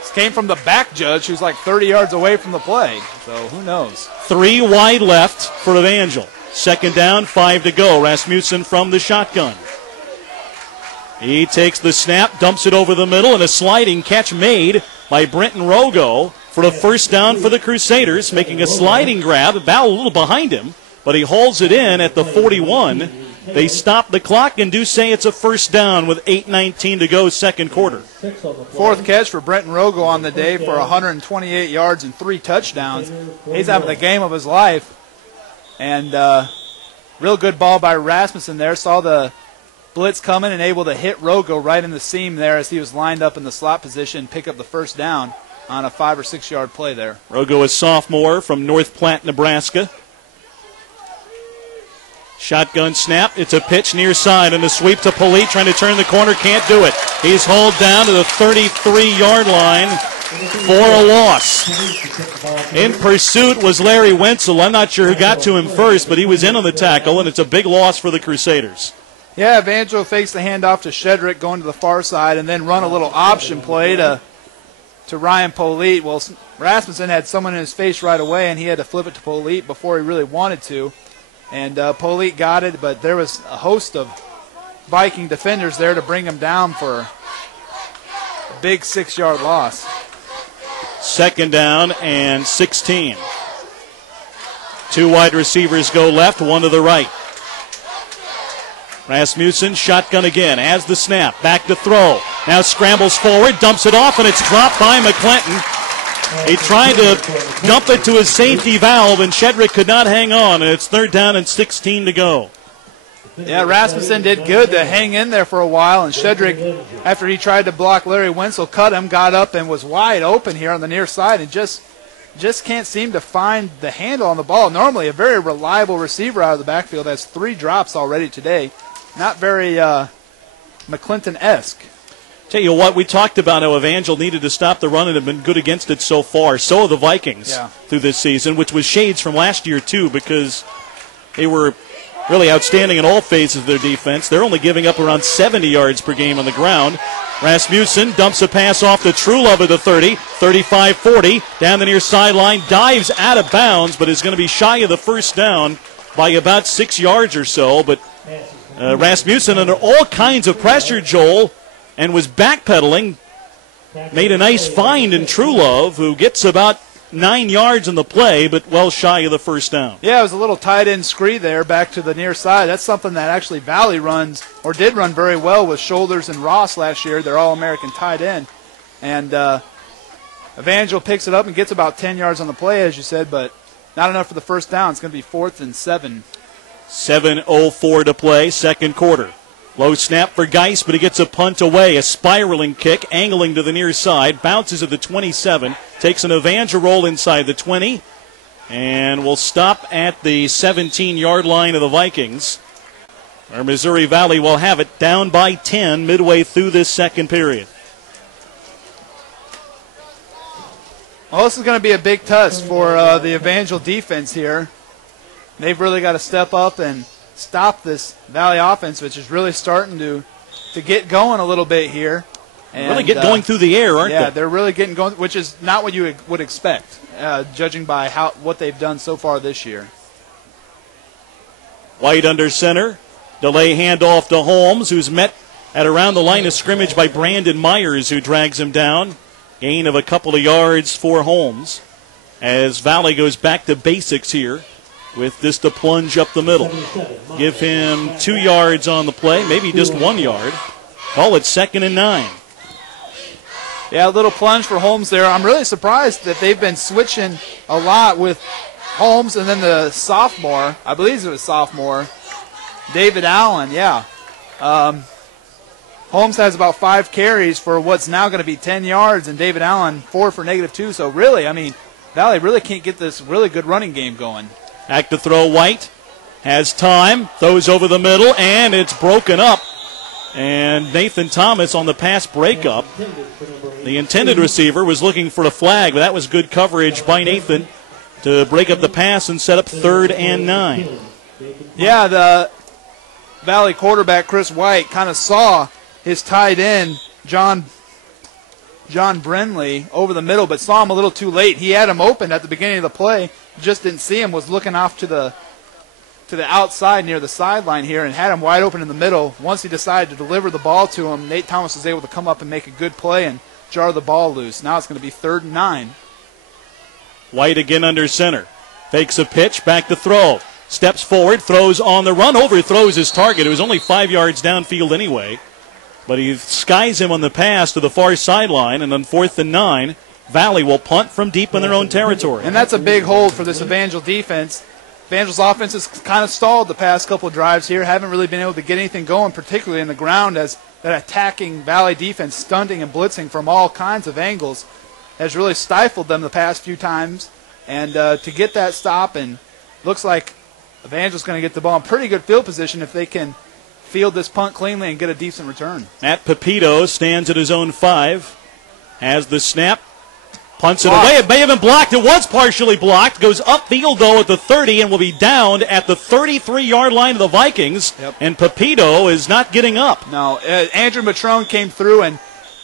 This came from the back judge who's like 30 yards away from the play, so who knows? 3 wide left for Evangel. 2nd down, 5 to go. Rasmussen from the shotgun. He takes the snap, dumps it over the middle, and a sliding catch made by Brenton Rogo for the first down for the Crusaders, making a sliding grab, about a little behind him, but he hauls it in at the 41. They stop the clock and do say it's a first down with 8:19 to go, second quarter. 4th catch for Brenton Rogo on the day for 128 yards and 3 touchdowns. He's having the game of his life. And real good ball by Rasmussen there. Saw the blitz coming and able to hit Rogo right in the seam there as he was lined up in the slot position, pick up the first down on a 5 or 6 yard play there. Rogo is sophomore from North Platte, Nebraska. Shotgun snap. It's a pitch near side and a sweep to Polite trying to turn the corner. Can't do it. He's hauled down to the 33-yard line for a loss. In pursuit was Larry Wenzel. I'm not sure who got to him first, but he was in on the tackle, and it's a big loss for the Crusaders. Yeah, Evangel fakes the handoff to Shedrick going to the far side and then run a little option play to Ryan Polite. Well, Rasmussen had someone in his face right away, and he had to flip it to Polite before he really wanted to. And Polite got it, but there was a host of Viking defenders there to bring him down for a big 6-yard loss. 2nd down and 16. 2 wide receivers go left, 1 to the right. Rasmussen, shotgun again, has the snap, back to throw. Now scrambles forward, dumps it off, and it's dropped by McClinton. He tried to dump it to his safety valve, and Shedrick could not hang on, and it's 3rd down and 16 to go. Yeah, Rasmussen did good to hang in there for a while, and Shedrick, after he tried to block Larry Wenzel, cut him, got up, and was wide open here on the near side, and just can't seem to find the handle on the ball. Normally a very reliable receiver out of the backfield, has 3 drops already today. Not very McClinton-esque. Tell you what, we talked about how Evangel needed to stop the run and have been good against it so far. So have the Vikings through this season, which was shades from last year, too, because they were really outstanding in all phases of their defense. They're only giving up around 70 yards per game on the ground. Rasmussen dumps a pass off to Trulove at the 30, 35-40, down the near sideline, dives out of bounds, but is going to be shy of the first down by about 6 yards or so. But Rasmussen, under all kinds of pressure, Joel, and was backpedaling, made a nice find in Trulove, who gets about 9 yards in the play, but well shy of the first down. Yeah, it was a little tight end scree there back to the near side. That's something that actually Valley runs, or did run very well with Shoulders and Ross last year. They're All-American tight end. And Evangel picks it up and gets about 10 yards on the play, as you said, but not enough for the first down. It's going to be 4th and 7. 7:04 to play, second quarter. Low snap for Geis, but he gets a punt away. A spiraling kick, angling to the near side, bounces at the 27, takes an Evangel roll inside the 20, and will stop at the 17-yard line of the Vikings. Our Missouri Valley will have it down by 10 midway through this second period. Well, this is going to be a big test for the Evangel defense here. They've really got to step up and stop this Valley offense, which is really starting to get going a little bit here. And, really get going through the air, aren't they? Yeah, they're really getting going, which is not what you would expect, judging by what they've done so far this year. White under center. Delay handoff to Holmes, who's met at around the line of scrimmage by Brandon Myers, who drags him down. Gain of a couple of yards for Holmes, as Valley goes back to basics here with just a plunge up the middle. Give him 2 yards on the play, maybe just 1 yard. Call it 2nd and 9. Yeah, a little plunge for Holmes there. I'm really surprised that they've been switching a lot with Holmes and then the sophomore, I believe it was sophomore, David Allen, yeah. Holmes has about 5 carries for what's now going to be 10 yards, and David Allen 4 for -2. So really, I mean, Valley really can't get this really good running game going. Back to throw White. Has time. Throws over the middle, and it's broken up. And Nathan Thomas on the pass breakup. The intended receiver was looking for a flag, but that was good coverage by Nathan to break up the pass and set up 3rd and 9. Yeah, the Valley quarterback, Chris White, kind of saw his tight end, John Brenly, over the middle, but saw him a little too late. He had him open at the beginning of the play, just didn't see him, was looking off to the outside near the sideline here and had him wide open in the middle. Once he decided to deliver the ball to him, Nate Thomas was able to come up and make a good play and jar the ball loose. Now it's going to be 3rd and 9. White again under center. Fakes a pitch, back to throw. Steps forward, throws on the run, overthrows his target. It was only 5 yards downfield anyway. But he skies him on the pass to the far sideline, and on 4th and 9, Valley will punt from deep in their own territory. And that's a big hold for this Evangel defense. Evangel's offense has kind of stalled the past couple of drives here. Haven't really been able to get anything going, particularly in the ground, as that attacking Valley defense, stunting and blitzing from all kinds of angles, has really stifled them the past few times. And to get that stop, and looks like Evangel's going to get the ball in pretty good field position if they can field this punt cleanly and get a decent return. Matt Pepito stands at his own 5. Has the snap. Punts it away. It may have been blocked. It was partially blocked. Goes upfield, though, at the 30 and will be downed at the 33-yard line of the Vikings. Yep. And Pepito is not getting up. No, Andrew Matrone came through, and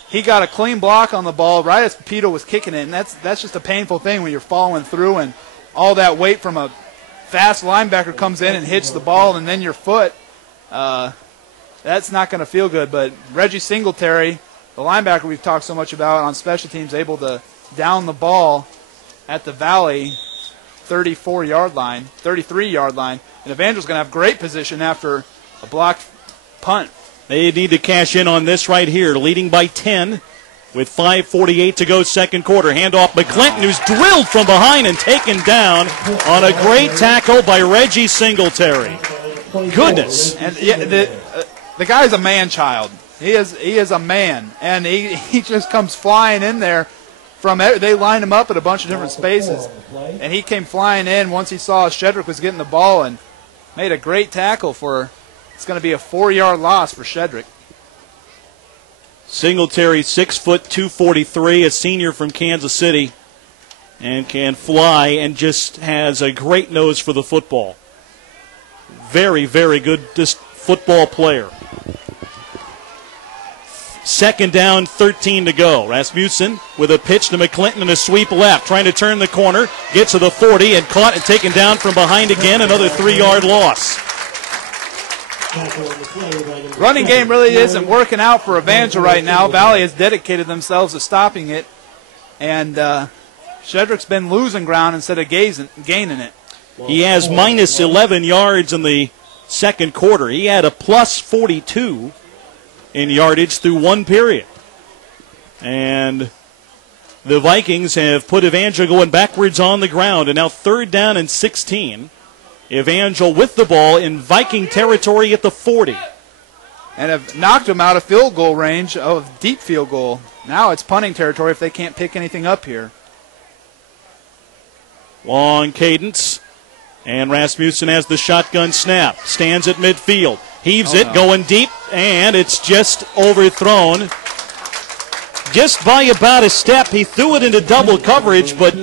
he got a clean block on the ball right as Pepito was kicking it. And that's just a painful thing when you're following through and all that weight from a fast linebacker comes in and hits the ball, and then your foot. That's not going to feel good. But Reggie Singletary, the linebacker we've talked so much about on special teams, able to down the ball at the Valley 33-yard line. And Evangel's going to have great position after a blocked punt. They need to cash in on this right here, leading by 10 with 5:48 to go second quarter. Handoff McClinton, who's drilled from behind and taken down on a great tackle by Reggie Singletary. Goodness. And yeah, the guy's a man-child. He is a man, and he just comes flying in there. They lined him up at a bunch of different spaces, and he came flying in once he saw Shedrick was getting the ball and made a great tackle for. It's going to be a 4-yard loss for Shedrick. Singletary, 6 foot 243, a senior from Kansas City, and can fly and just has a great nose for the football. very, very good football player. 2nd down, 13 to go. Rasmussen with a pitch to McClinton and a sweep left, trying to turn the corner, gets to the 40 and caught and taken down from behind again, another 3-yard loss. Running game really isn't working out for Evangel right now. Valley has dedicated themselves to stopping it, and Shedrick's been losing ground instead of gaining it. He has minus 11 yards in the second quarter. He had a plus 42 in yardage through one period. And the Vikings have put Evangel going backwards on the ground, and now 3rd down and 16. Evangel with the ball in Viking territory at the 40. And have knocked them out of field goal range of deep field goal. Now it's punting territory if they can't pick anything up here. Long cadence. And Rasmussen has the shotgun snap. Stands at midfield. Heaves it, going deep, and it's just overthrown. Just by about a step. He threw it into double coverage, but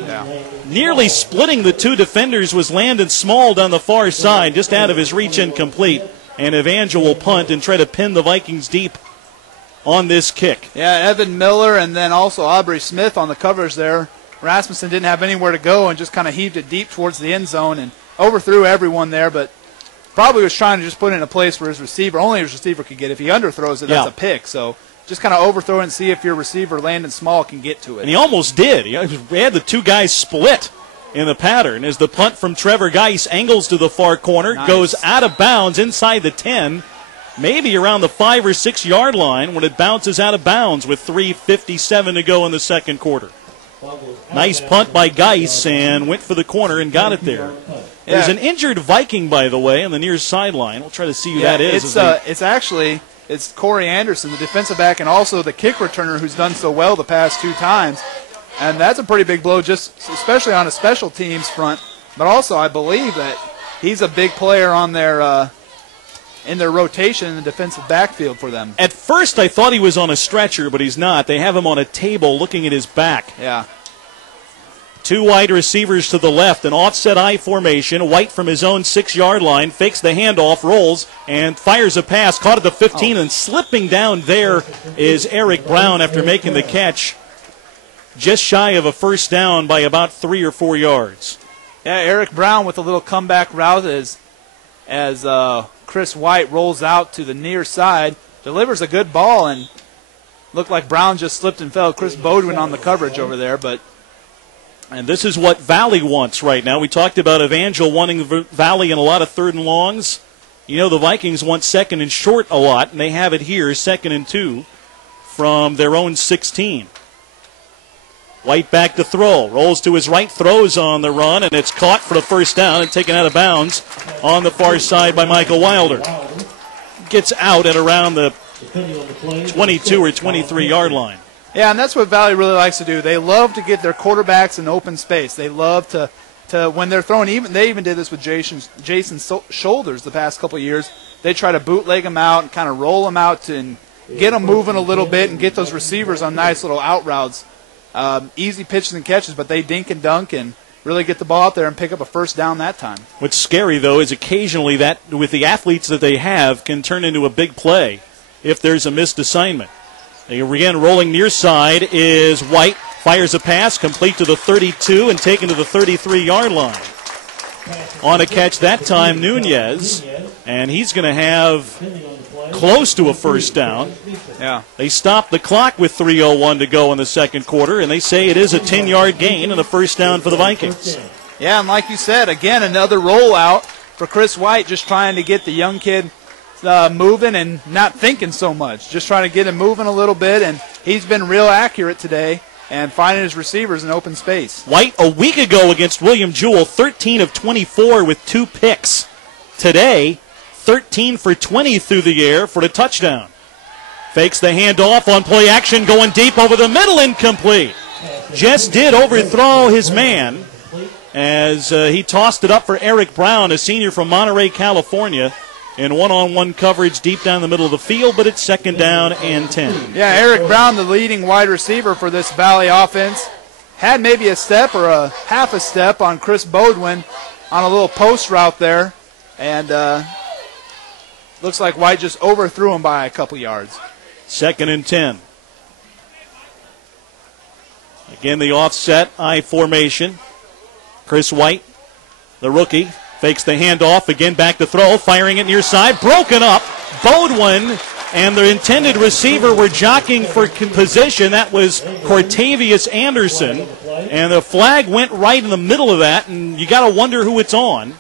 nearly splitting the two defenders was Landon Small down the far side, just out of his reach, incomplete. And Evangel will punt and try to pin the Vikings deep on this kick. Yeah, Evan Miller and then also Aubrey Smith on the covers there. Rasmussen didn't have anywhere to go and just kind of heaved it deep towards the end zone and overthrew everyone there, but probably was trying to just put it in a place where his receiver, only his receiver could get it. If he underthrows it, that's a pick. So just kind of overthrow it and see if your receiver, Landon Small, can get to it. And he almost did. He had the two guys split in the pattern as the punt from Trevor Geis angles to the far corner, goes out of bounds inside the 10, maybe around the 5 or 6 yard line when it bounces out of bounds with 3:57 to go in the second quarter. Nice punt by Geis, and went for the corner and got it there. There's an injured Viking, by the way, on the near sideline. We'll try to see who that is. It's Corey Anderson, the defensive back, and also the kick returner who's done so well the past 2 times. And that's a pretty big blow, just especially on a special teams front. But also, I believe that he's a big player on their in their rotation in the defensive backfield for them. At first, I thought he was on a stretcher, but he's not. They have him on a table looking at his back. Yeah. 2 wide receivers to the left, an offset I formation. White from his own 6 yard line, fakes the handoff, rolls, and fires a pass. Caught at the 15, and slipping down there is Eric Brown after making the catch. Just shy of a first down by about 3 or 4 yards. Yeah, Eric Brown with a little comeback route as Chris White rolls out to the near side, delivers a good ball, and looked like Brown just slipped and fell. Chris Bodwin on the coverage over there, and this is what Valley wants right now. We talked about Evangel wanting Valley in a lot of 3rd and longs. You know, the Vikings want 2nd and short a lot, and they have it here, 2nd and 2 from their own 16. White back to throw. Rolls to his right, throws on the run, and it's caught for the first down and taken out of bounds on the far side by Michael Wilder. Gets out at around the 22 or 23 yard line. Yeah, and that's what Valley really likes to do. They love to get their quarterbacks in open space. They love to when they're throwing, they even did this with Jason Shoulders the past couple of years. They try to bootleg them out and kind of roll them out and get them moving a little bit and get those receivers on nice little out routes. Easy pitches and catches, but they dink and dunk and really get the ball out there and pick up a first down that time. What's scary, though, is occasionally that, with the athletes that they have, can turn into a big play if there's a missed assignment. Again, rolling near side is White. Fires a pass, complete to the 32 and taken to the 33-yard line. On a catch that time, Nunez, and he's going to have close to a first down. Yeah. They stopped the clock with 3:01 to go in the second quarter, and they say it is a 10-yard gain and a first down for the Vikings. Yeah, and like you said, again, another rollout for Chris White, just trying to get the young kid moving and not thinking so much, just trying to get him moving a little bit, and he's been real accurate today and finding his receivers in open space. White, a week ago against William Jewell, 13 of 24 with 2 picks. Today, 13 for 20 through the air for the touchdown. Fakes the handoff on play action, going deep over the middle, incomplete. Just did overthrow his man as he tossed it up for Eric Brown, a senior from Monterey, California, in one-on-one coverage deep down the middle of the field, but it's 2nd down and 10. Yeah, Eric Brown, the leading wide receiver for this Valley offense, had maybe a step or a half a step on Chris Bodwin on a little post route there, and looks like White just overthrew him by a couple yards. 2nd and 10. Again, the offset I formation. Chris White, the rookie, fakes the handoff. Again, back to throw, firing it near side. Broken up. Bodwin and the intended receiver were jockeying for position. That was Cortavius Anderson. And the flag went right in the middle of that, and you got to wonder who it's on.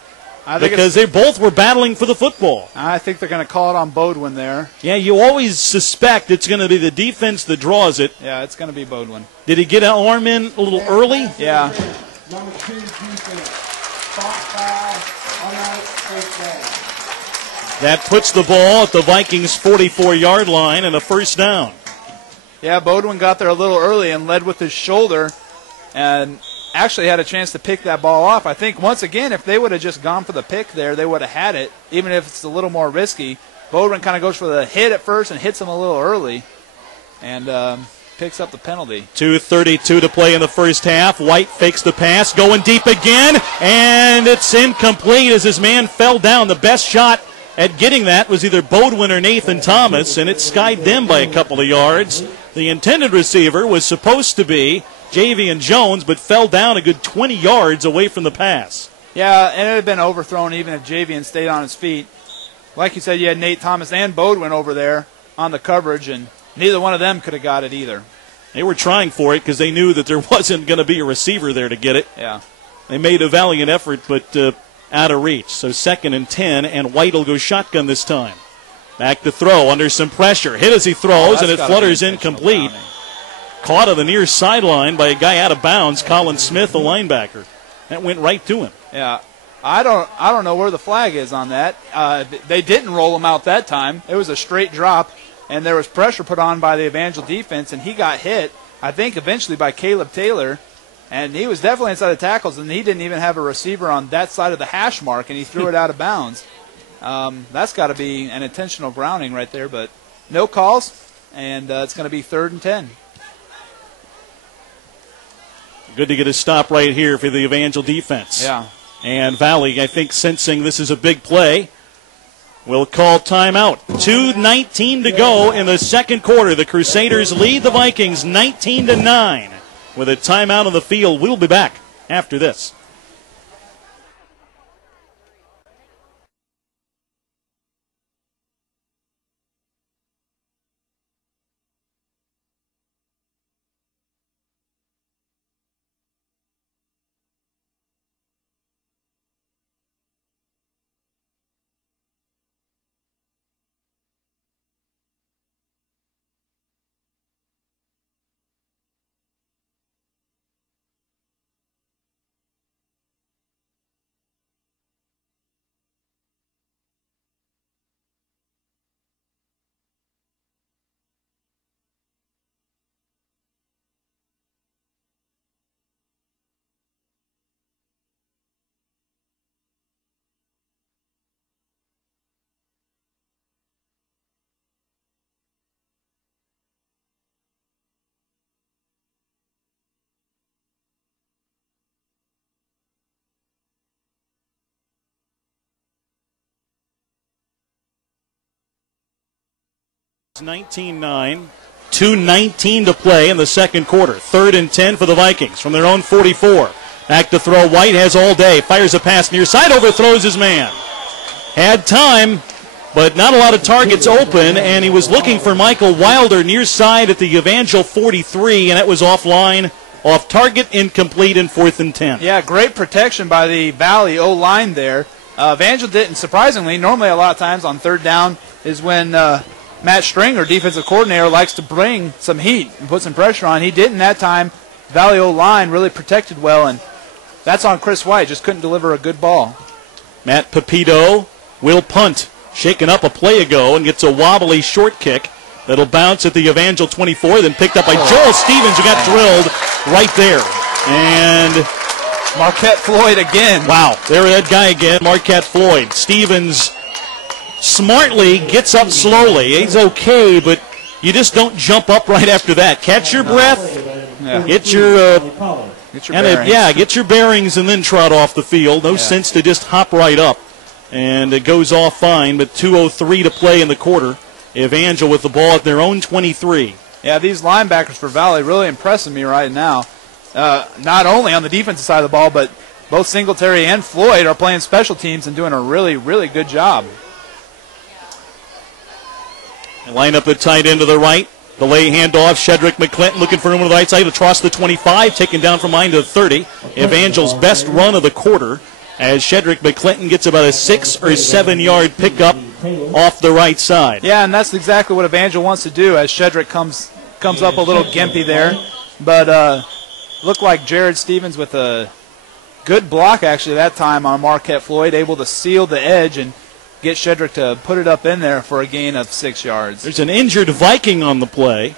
Because they both were battling for the football. I think they're going to call it on Bodwin there. Yeah, you always suspect it's going to be the defense that draws it. Yeah, it's going to be Bodwin. Did he get an arm in a little early? Yeah. Number 2 defense. Foul on first down. That puts the ball at the Vikings' 44-yard line and a first down. Yeah, Bodwin got there a little early and led with his shoulder and actually had a chance to pick that ball off. I think, once again, if they would have just gone for the pick there, they would have had it, even if it's a little more risky. Bodwin kind of goes for the hit at first and hits him a little early and picks up the penalty. 2:32 to play in the first half. White fakes the pass, going deep again, and it's incomplete as his man fell down. The best shot at getting that was either Bodwin or Nathan Thomas, and it skied them by a couple of yards. The intended receiver was supposed to be Javian Jones, but fell down a good 20 yards away from the pass. Yeah, and it had been overthrown even if Javian stayed on his feet. Like you said, you had Nate Thomas and Bodwin over there on the coverage, and neither one of them could have got it either. They were trying for it because they knew that there wasn't going to be a receiver there to get it. Yeah. They made a valiant effort, but out of reach. So 2nd and 10, and White will go shotgun this time. Back to throw under some pressure. Hit as he throws, and it flutters incomplete. Caught on the near sideline by a guy out of bounds, Colin Smith, the linebacker. That went right to him. Yeah, I don't know where the flag is on that. They didn't roll him out that time. It was a straight drop, and there was pressure put on by the Evangel defense, and he got hit, I think, eventually by Caleb Taylor. And he was definitely inside the tackles, and he didn't even have a receiver on that side of the hash mark, and he threw it out of bounds. That's got to be an intentional grounding right there, but no calls, and it's going to be 3rd and 10. Good to get a stop right here for the Evangel defense. Yeah. And Valley, I think, sensing this is a big play, will call timeout. 2:19 to go in the second quarter. The Crusaders lead the Vikings 19-9 with a timeout on the field. We'll be back after this. It's 19-9, 2:19 to play in the second quarter. 3rd and 10 for the Vikings from their own 44. Back to throw. White has all day. Fires a pass near side. Overthrows his man. Had time, but not a lot of targets open, and he was looking for Michael Wilder near side at the Evangel 43, and that was offline, off target, incomplete, in 4th and 10. Yeah, great protection by the Valley O-line there. Evangel didn't, surprisingly, normally a lot of times on 3rd down is when Matt Stringer, defensive coordinator, likes to bring some heat and put some pressure on. He didn't that time. Valley O-line really protected well, and that's on Chris White. Just couldn't deliver a good ball. Matt Pepito will punt. Shaken up a play ago and gets a wobbly short kick that'll bounce at the Evangel 24, then picked up by Joel Stevens, who got drilled right there. And Marquette Floyd again. Wow, there that guy again, Marquette Floyd. Stevens smartly gets up slowly. He's okay, but you just don't jump up right after that. Catch your breath, get your bearings. Get your bearings and then trot off the field. No sense to just hop right up. And it goes off fine, but 2:03 to play in the quarter. Evangel with the ball at their own 23. Yeah, these linebackers for Valley really impressing me right now. Not only on the defensive side of the ball, but both Singletary and Floyd are playing special teams and doing a really, really good job. They line up the tight end to the right. The lay handoff. Shedrick McClinton looking for room on the right side across the 25, taken down from mine to the 30. Evangel's best run of the quarter, as Shedrick McClinton gets about a 6 or 7 yard pickup off the right side. Yeah, and that's exactly what Evangel wants to do as Shedrick comes up a little gimpy there. But looked like Jared Stevens with a good block actually that time on Marquette Floyd, able to seal the edge and get Shedrick to put it up in there for a gain of 6 yards. There's an injured Viking on the play.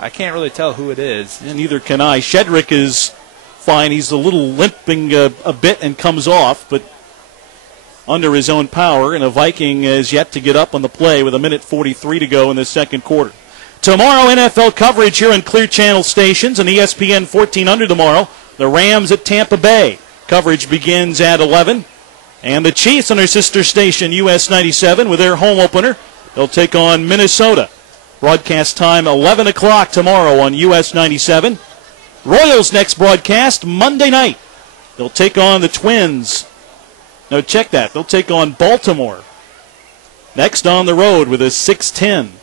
I can't really tell who it is. And neither can I. Shedrick is fine. He's a little limping a bit and comes off, but under his own power, and a Viking is yet to get up on the play with 1:43 to go in the second quarter. Tomorrow, NFL coverage here on Clear Channel stations and ESPN 1400 tomorrow. The Rams at Tampa Bay. Coverage begins at 11. And the Chiefs on their sister station, US 97, with their home opener. They'll take on Minnesota. Broadcast time 11 o'clock tomorrow on US 97. Royals next broadcast Monday night. They'll take on the Twins. No, check that. They'll take on Baltimore. Next on the road with a 6:10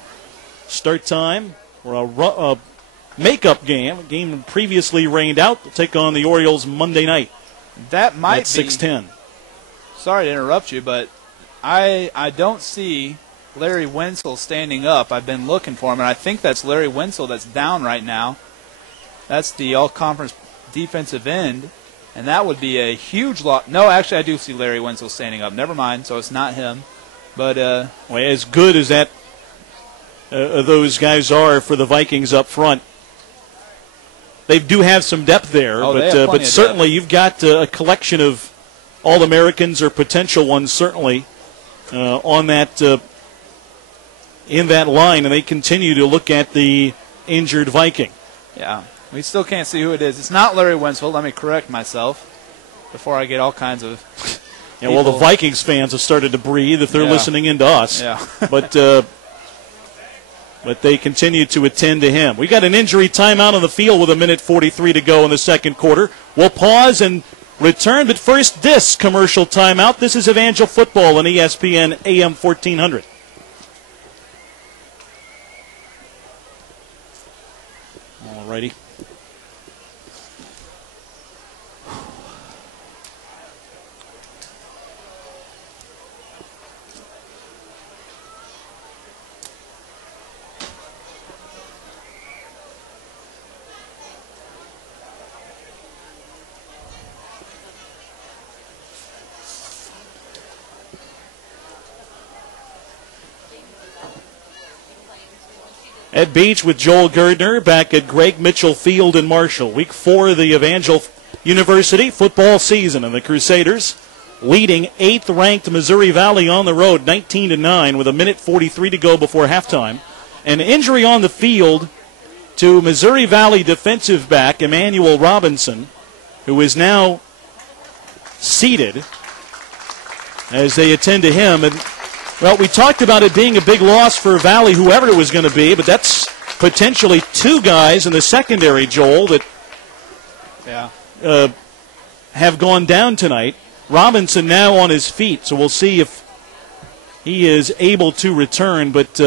start time for a makeup game. A game previously rained out. They'll take on the Orioles Monday night. That might at 6:10. Sorry to interrupt you, but I don't see Larry Wenzel standing up. I've been looking for him, and I think that's Larry Wenzel that's down right now. That's the all-conference defensive end, and that would be a huge loss. No, actually, I do see Larry Wenzel standing up. Never mind, so it's not him. But well, as good as that those guys are for the Vikings up front, they do have some depth there. But certainly you've got a collection of All-Americans or potential ones certainly on that in that line, and they continue to look at the injured Viking. Yeah, we still can't see who it is. It's not Larry Wenzel. Let me correct myself before I get all kinds of yeah, well, the Vikings fans have started to breathe if they're listening in to us. Yeah. But they continue to attend to him. We got an injury timeout on the field with 1:43 to go in the second quarter. We'll pause and return, but first this commercial timeout. This is Evangel Football on ESPN AM 1400. All righty. At Beach with Joel Gerdner, back at Greg Mitchell Field in Marshall. Week 4 of the Evangel University football season, and the Crusaders leading 8th-ranked Missouri Valley on the road, 19-9, with 1:43 to go before halftime. An injury on the field to Missouri Valley defensive back Emmanuel Robinson, who is now seated as they attend to him. And well, we talked about it being a big loss for Valley, whoever it was going to be, but that's potentially 2 guys in the secondary, Joel, that have gone down tonight. Robinson now on his feet, so we'll see if he is able to return, but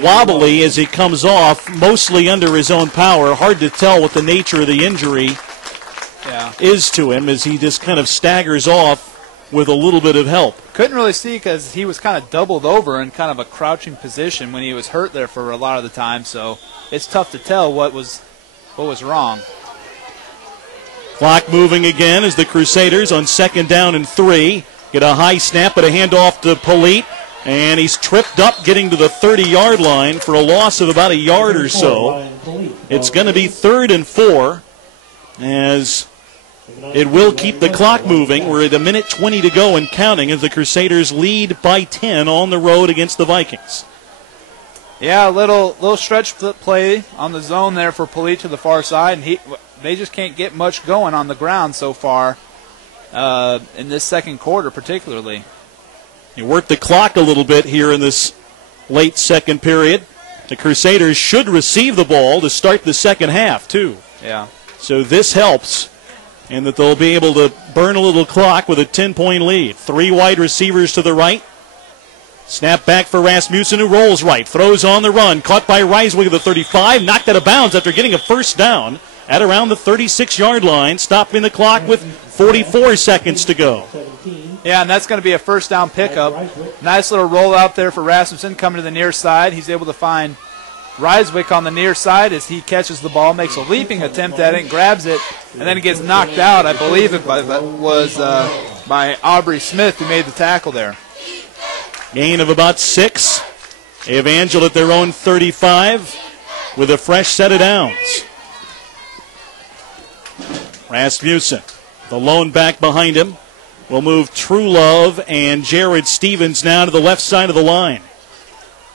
wobbly as he comes off, mostly under his own power. Hard to tell what the nature of the injury is to him as he just kind of staggers off with a little bit of help. Couldn't really see because he was kind of doubled over in kind of a crouching position when he was hurt there for a lot of the time, so it's tough to tell what was wrong. Clock moving again as the Crusaders on 2nd down and 3 get a high snap but a handoff to Polite, and he's tripped up getting to the 30-yard line for a loss of about a yard or so. It's going to be 3rd and 4 as it will keep the clock moving. We're at 1:20 to go and counting as the Crusaders lead by 10 on the road against the Vikings. Yeah, a little stretch play on the zone there for Polite to the far side, and they just can't get much going on the ground so far. in this second quarter particularly. You work the clock a little bit here in this late second period. The Crusaders should receive the ball to start the second half, too. Yeah. So this helps, and that they'll be able to burn a little clock with a 10-point lead. 3 wide receivers to the right. Snap back for Rasmussen, who rolls right. Throws on the run. Caught by Reiswig at the 35. Knocked out of bounds after getting a first down at around the 36-yard line. Stopping the clock with 44 seconds to go. Yeah, and that's going to be a first down pickup. Nice little roll out there for Rasmussen coming to the near side. He's able to find Reiswick on the near side as he catches the ball, makes a leaping attempt at it, grabs it, and then he gets knocked out. I believe it was by Aubrey Smith who made the tackle there. Gain of about 6. Evangel at their own 35 with a fresh set of downs. Rasmussen, the lone back behind him, will move True Love and Jared Stevens now to the left side of the line.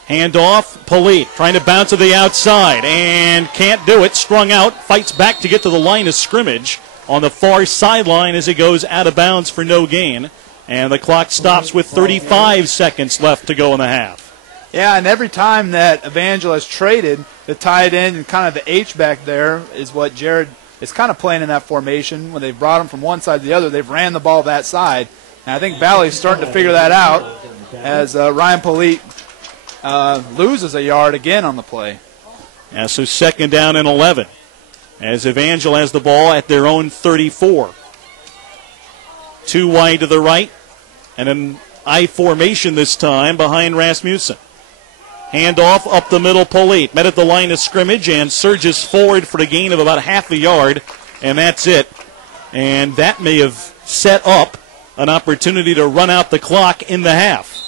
Handoff, Polite trying to bounce to the outside and can't do it. Strung out, fights back to get to the line of scrimmage on the far sideline as he goes out of bounds for no gain. And the clock stops with 35 seconds left to go in the half. Yeah, and every time that Evangel has traded, the tight end and kind of the H-back there is what Jared is kind of playing in that formation. When they've brought him from one side to the other, they've ran the ball that side. And I think Valley's starting to figure that out as Ryan Polite loses a yard again on the play. Yeah, so second down and 11 as Evangel has the ball at their own 34. 2 wide to the right and an I formation this time behind Rasmussen. Handoff up the middle, Polite met at the line of scrimmage and surges forward for a gain of about half a yard, and that's it. And that may have set up an opportunity to run out the clock in the half.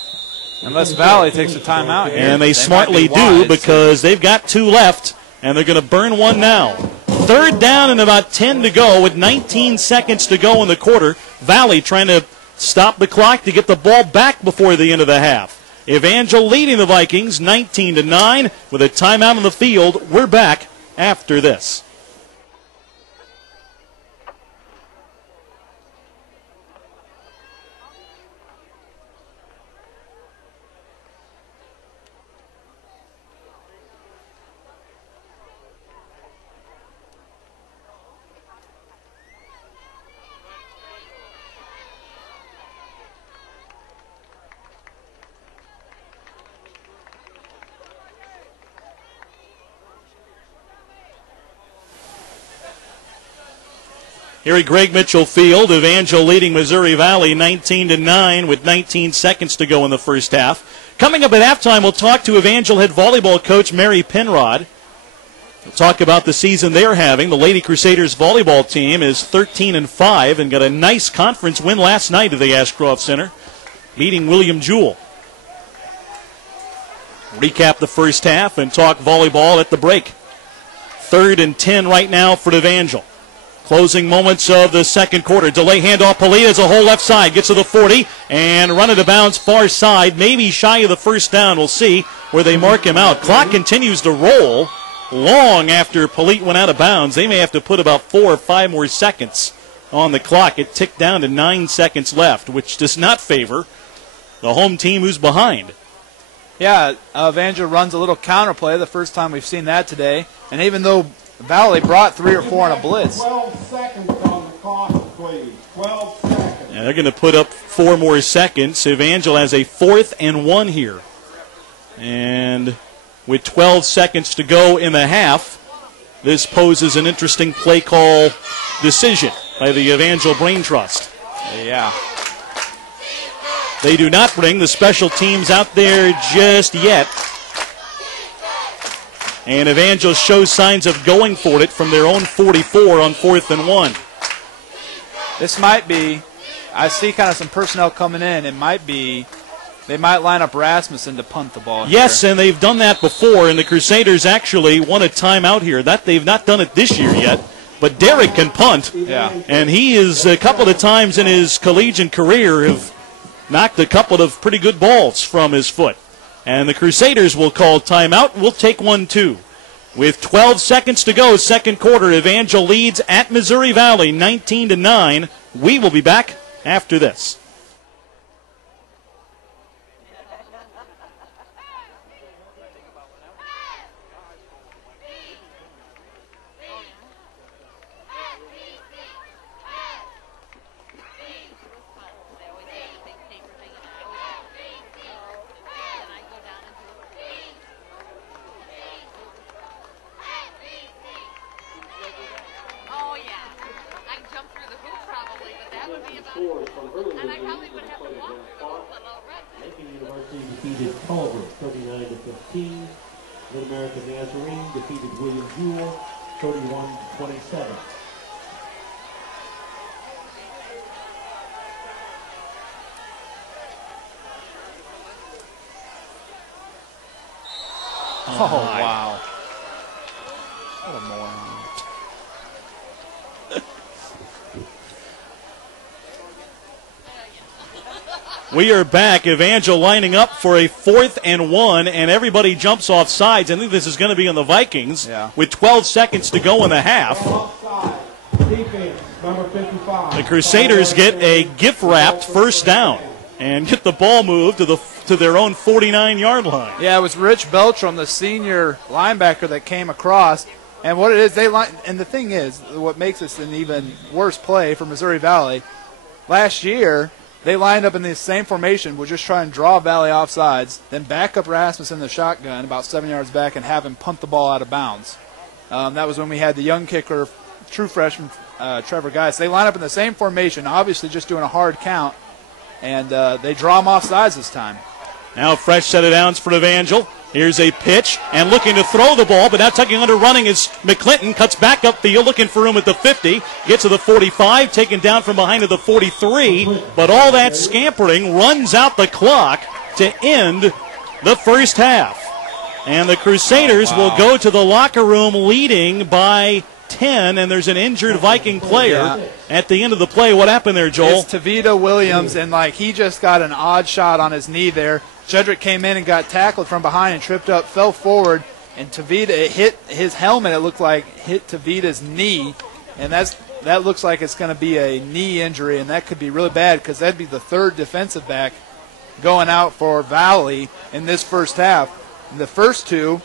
Unless Valley takes a timeout here. And they smartly do because they've got 2 left, and they're going to burn one now. Third down and about 10 to go with 19 seconds to go in the quarter. Valley trying to stop the clock to get the ball back before the end of the half. Evangel leading the Vikings 19-9 with a timeout on the field. We're back after this. Here at Greg Mitchell Field, Evangel leading Missouri Valley 19-9 with 19 seconds to go in the first half. Coming up at halftime, we'll talk to Evangel head volleyball coach Mary Penrod. We'll talk about the season they're having. The Lady Crusaders volleyball team is 13-5 and got a nice conference win last night at the Ashcroft Center, beating William Jewell. Recap the first half and talk volleyball at the break. 3rd and 10 right now for Evangel. Closing moments of the second quarter. Delay handoff. Polita as a whole left side. Gets to the 40 and run it to bounds far side. Maybe shy of the first down. We'll see where they mark him out. Clock continues to roll long after Polite went out of bounds. They may have to put about 4 or 5 more seconds on the clock. It ticked down to 9 seconds left, which does not favor the home team who's behind. Yeah, Evangel runs a little counterplay. The first time we've seen that today. And even though Valley brought 3 or 4 on a blitz. 12 seconds on the clock, please. 12 seconds. And they're going to put up 4 more seconds. Evangel has a 4th and 1 here. And with 12 seconds to go in the half, this poses an interesting play call decision by the Evangel Brain Trust. Yeah. They do not bring the special teams out there just yet. And Evangel shows signs of going for it from their own 44 on 4th and 1. This might be, I see kind of some personnel coming in. It might be, they might line up Rasmussen to punt the ball. Yes, here. and they've done that before, and the Crusaders actually won a timeout here. That they've not done it this year yet, but Derek can punt. Yeah. And he is a couple of times in his collegiate career have knocked a couple of pretty good balls from his foot. And the Crusaders will call timeout. We'll take one, too. With 12 seconds to go, second quarter, Evangel leads at Missouri Valley 19-9 We will be back after this. Defeated Culver 39-15. Mid-American Nazarene defeated William Jewell 31-27. Oh, wow. What a moron. We are back. Evangel lining up for a 4th and 1, and everybody jumps off sides. I think this is going to be on the Vikings with 12 seconds to go in the half. Defense, number 55. The Crusaders get a gift-wrapped first down and get the ball moved to their own 49-yard line. Yeah, it was Rich Beltram, the senior linebacker, that came across. And what it is, and the thing is, what makes this an even worse play for Missouri Valley, last year they lined up in the same formation, would just try and draw Valley offsides, then back up Rasmus in the shotgun about 7 yards back and have him punt the ball out of bounds. That was when we had the young kicker, true freshman Trevor Geis. They line up in the same formation, obviously just doing a hard count, and they draw him offsides this time. Now a fresh set of downs for Evangel. Here's a pitch and looking to throw the ball, but now tucking under running is McClinton. Cuts back upfield, looking for room at the 50. Gets to the 45, taken down from behind to the 43. But all that scampering runs out the clock to end the first half. And the Crusaders will go to the locker room leading by 10, and there's an injured Viking player at the end of the play. What happened there, Joel? It's Tavita Williams, and he just got an odd shot on his knee there. Jedrick came in and got tackled from behind and tripped up, fell forward, and Tavita, it hit his helmet, it looked like, hit Tavita's knee, and that looks like it's going to be a knee injury, and that could be really bad because that'd be the third defensive back going out for Valley in this first half. And the first two,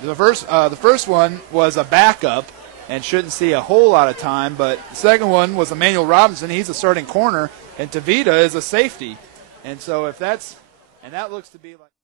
the first one was a backup and shouldn't see a whole lot of time, but the second one was Emmanuel Robinson. He's a starting corner, and Tavita is a safety. And so if that's – and that looks to be like –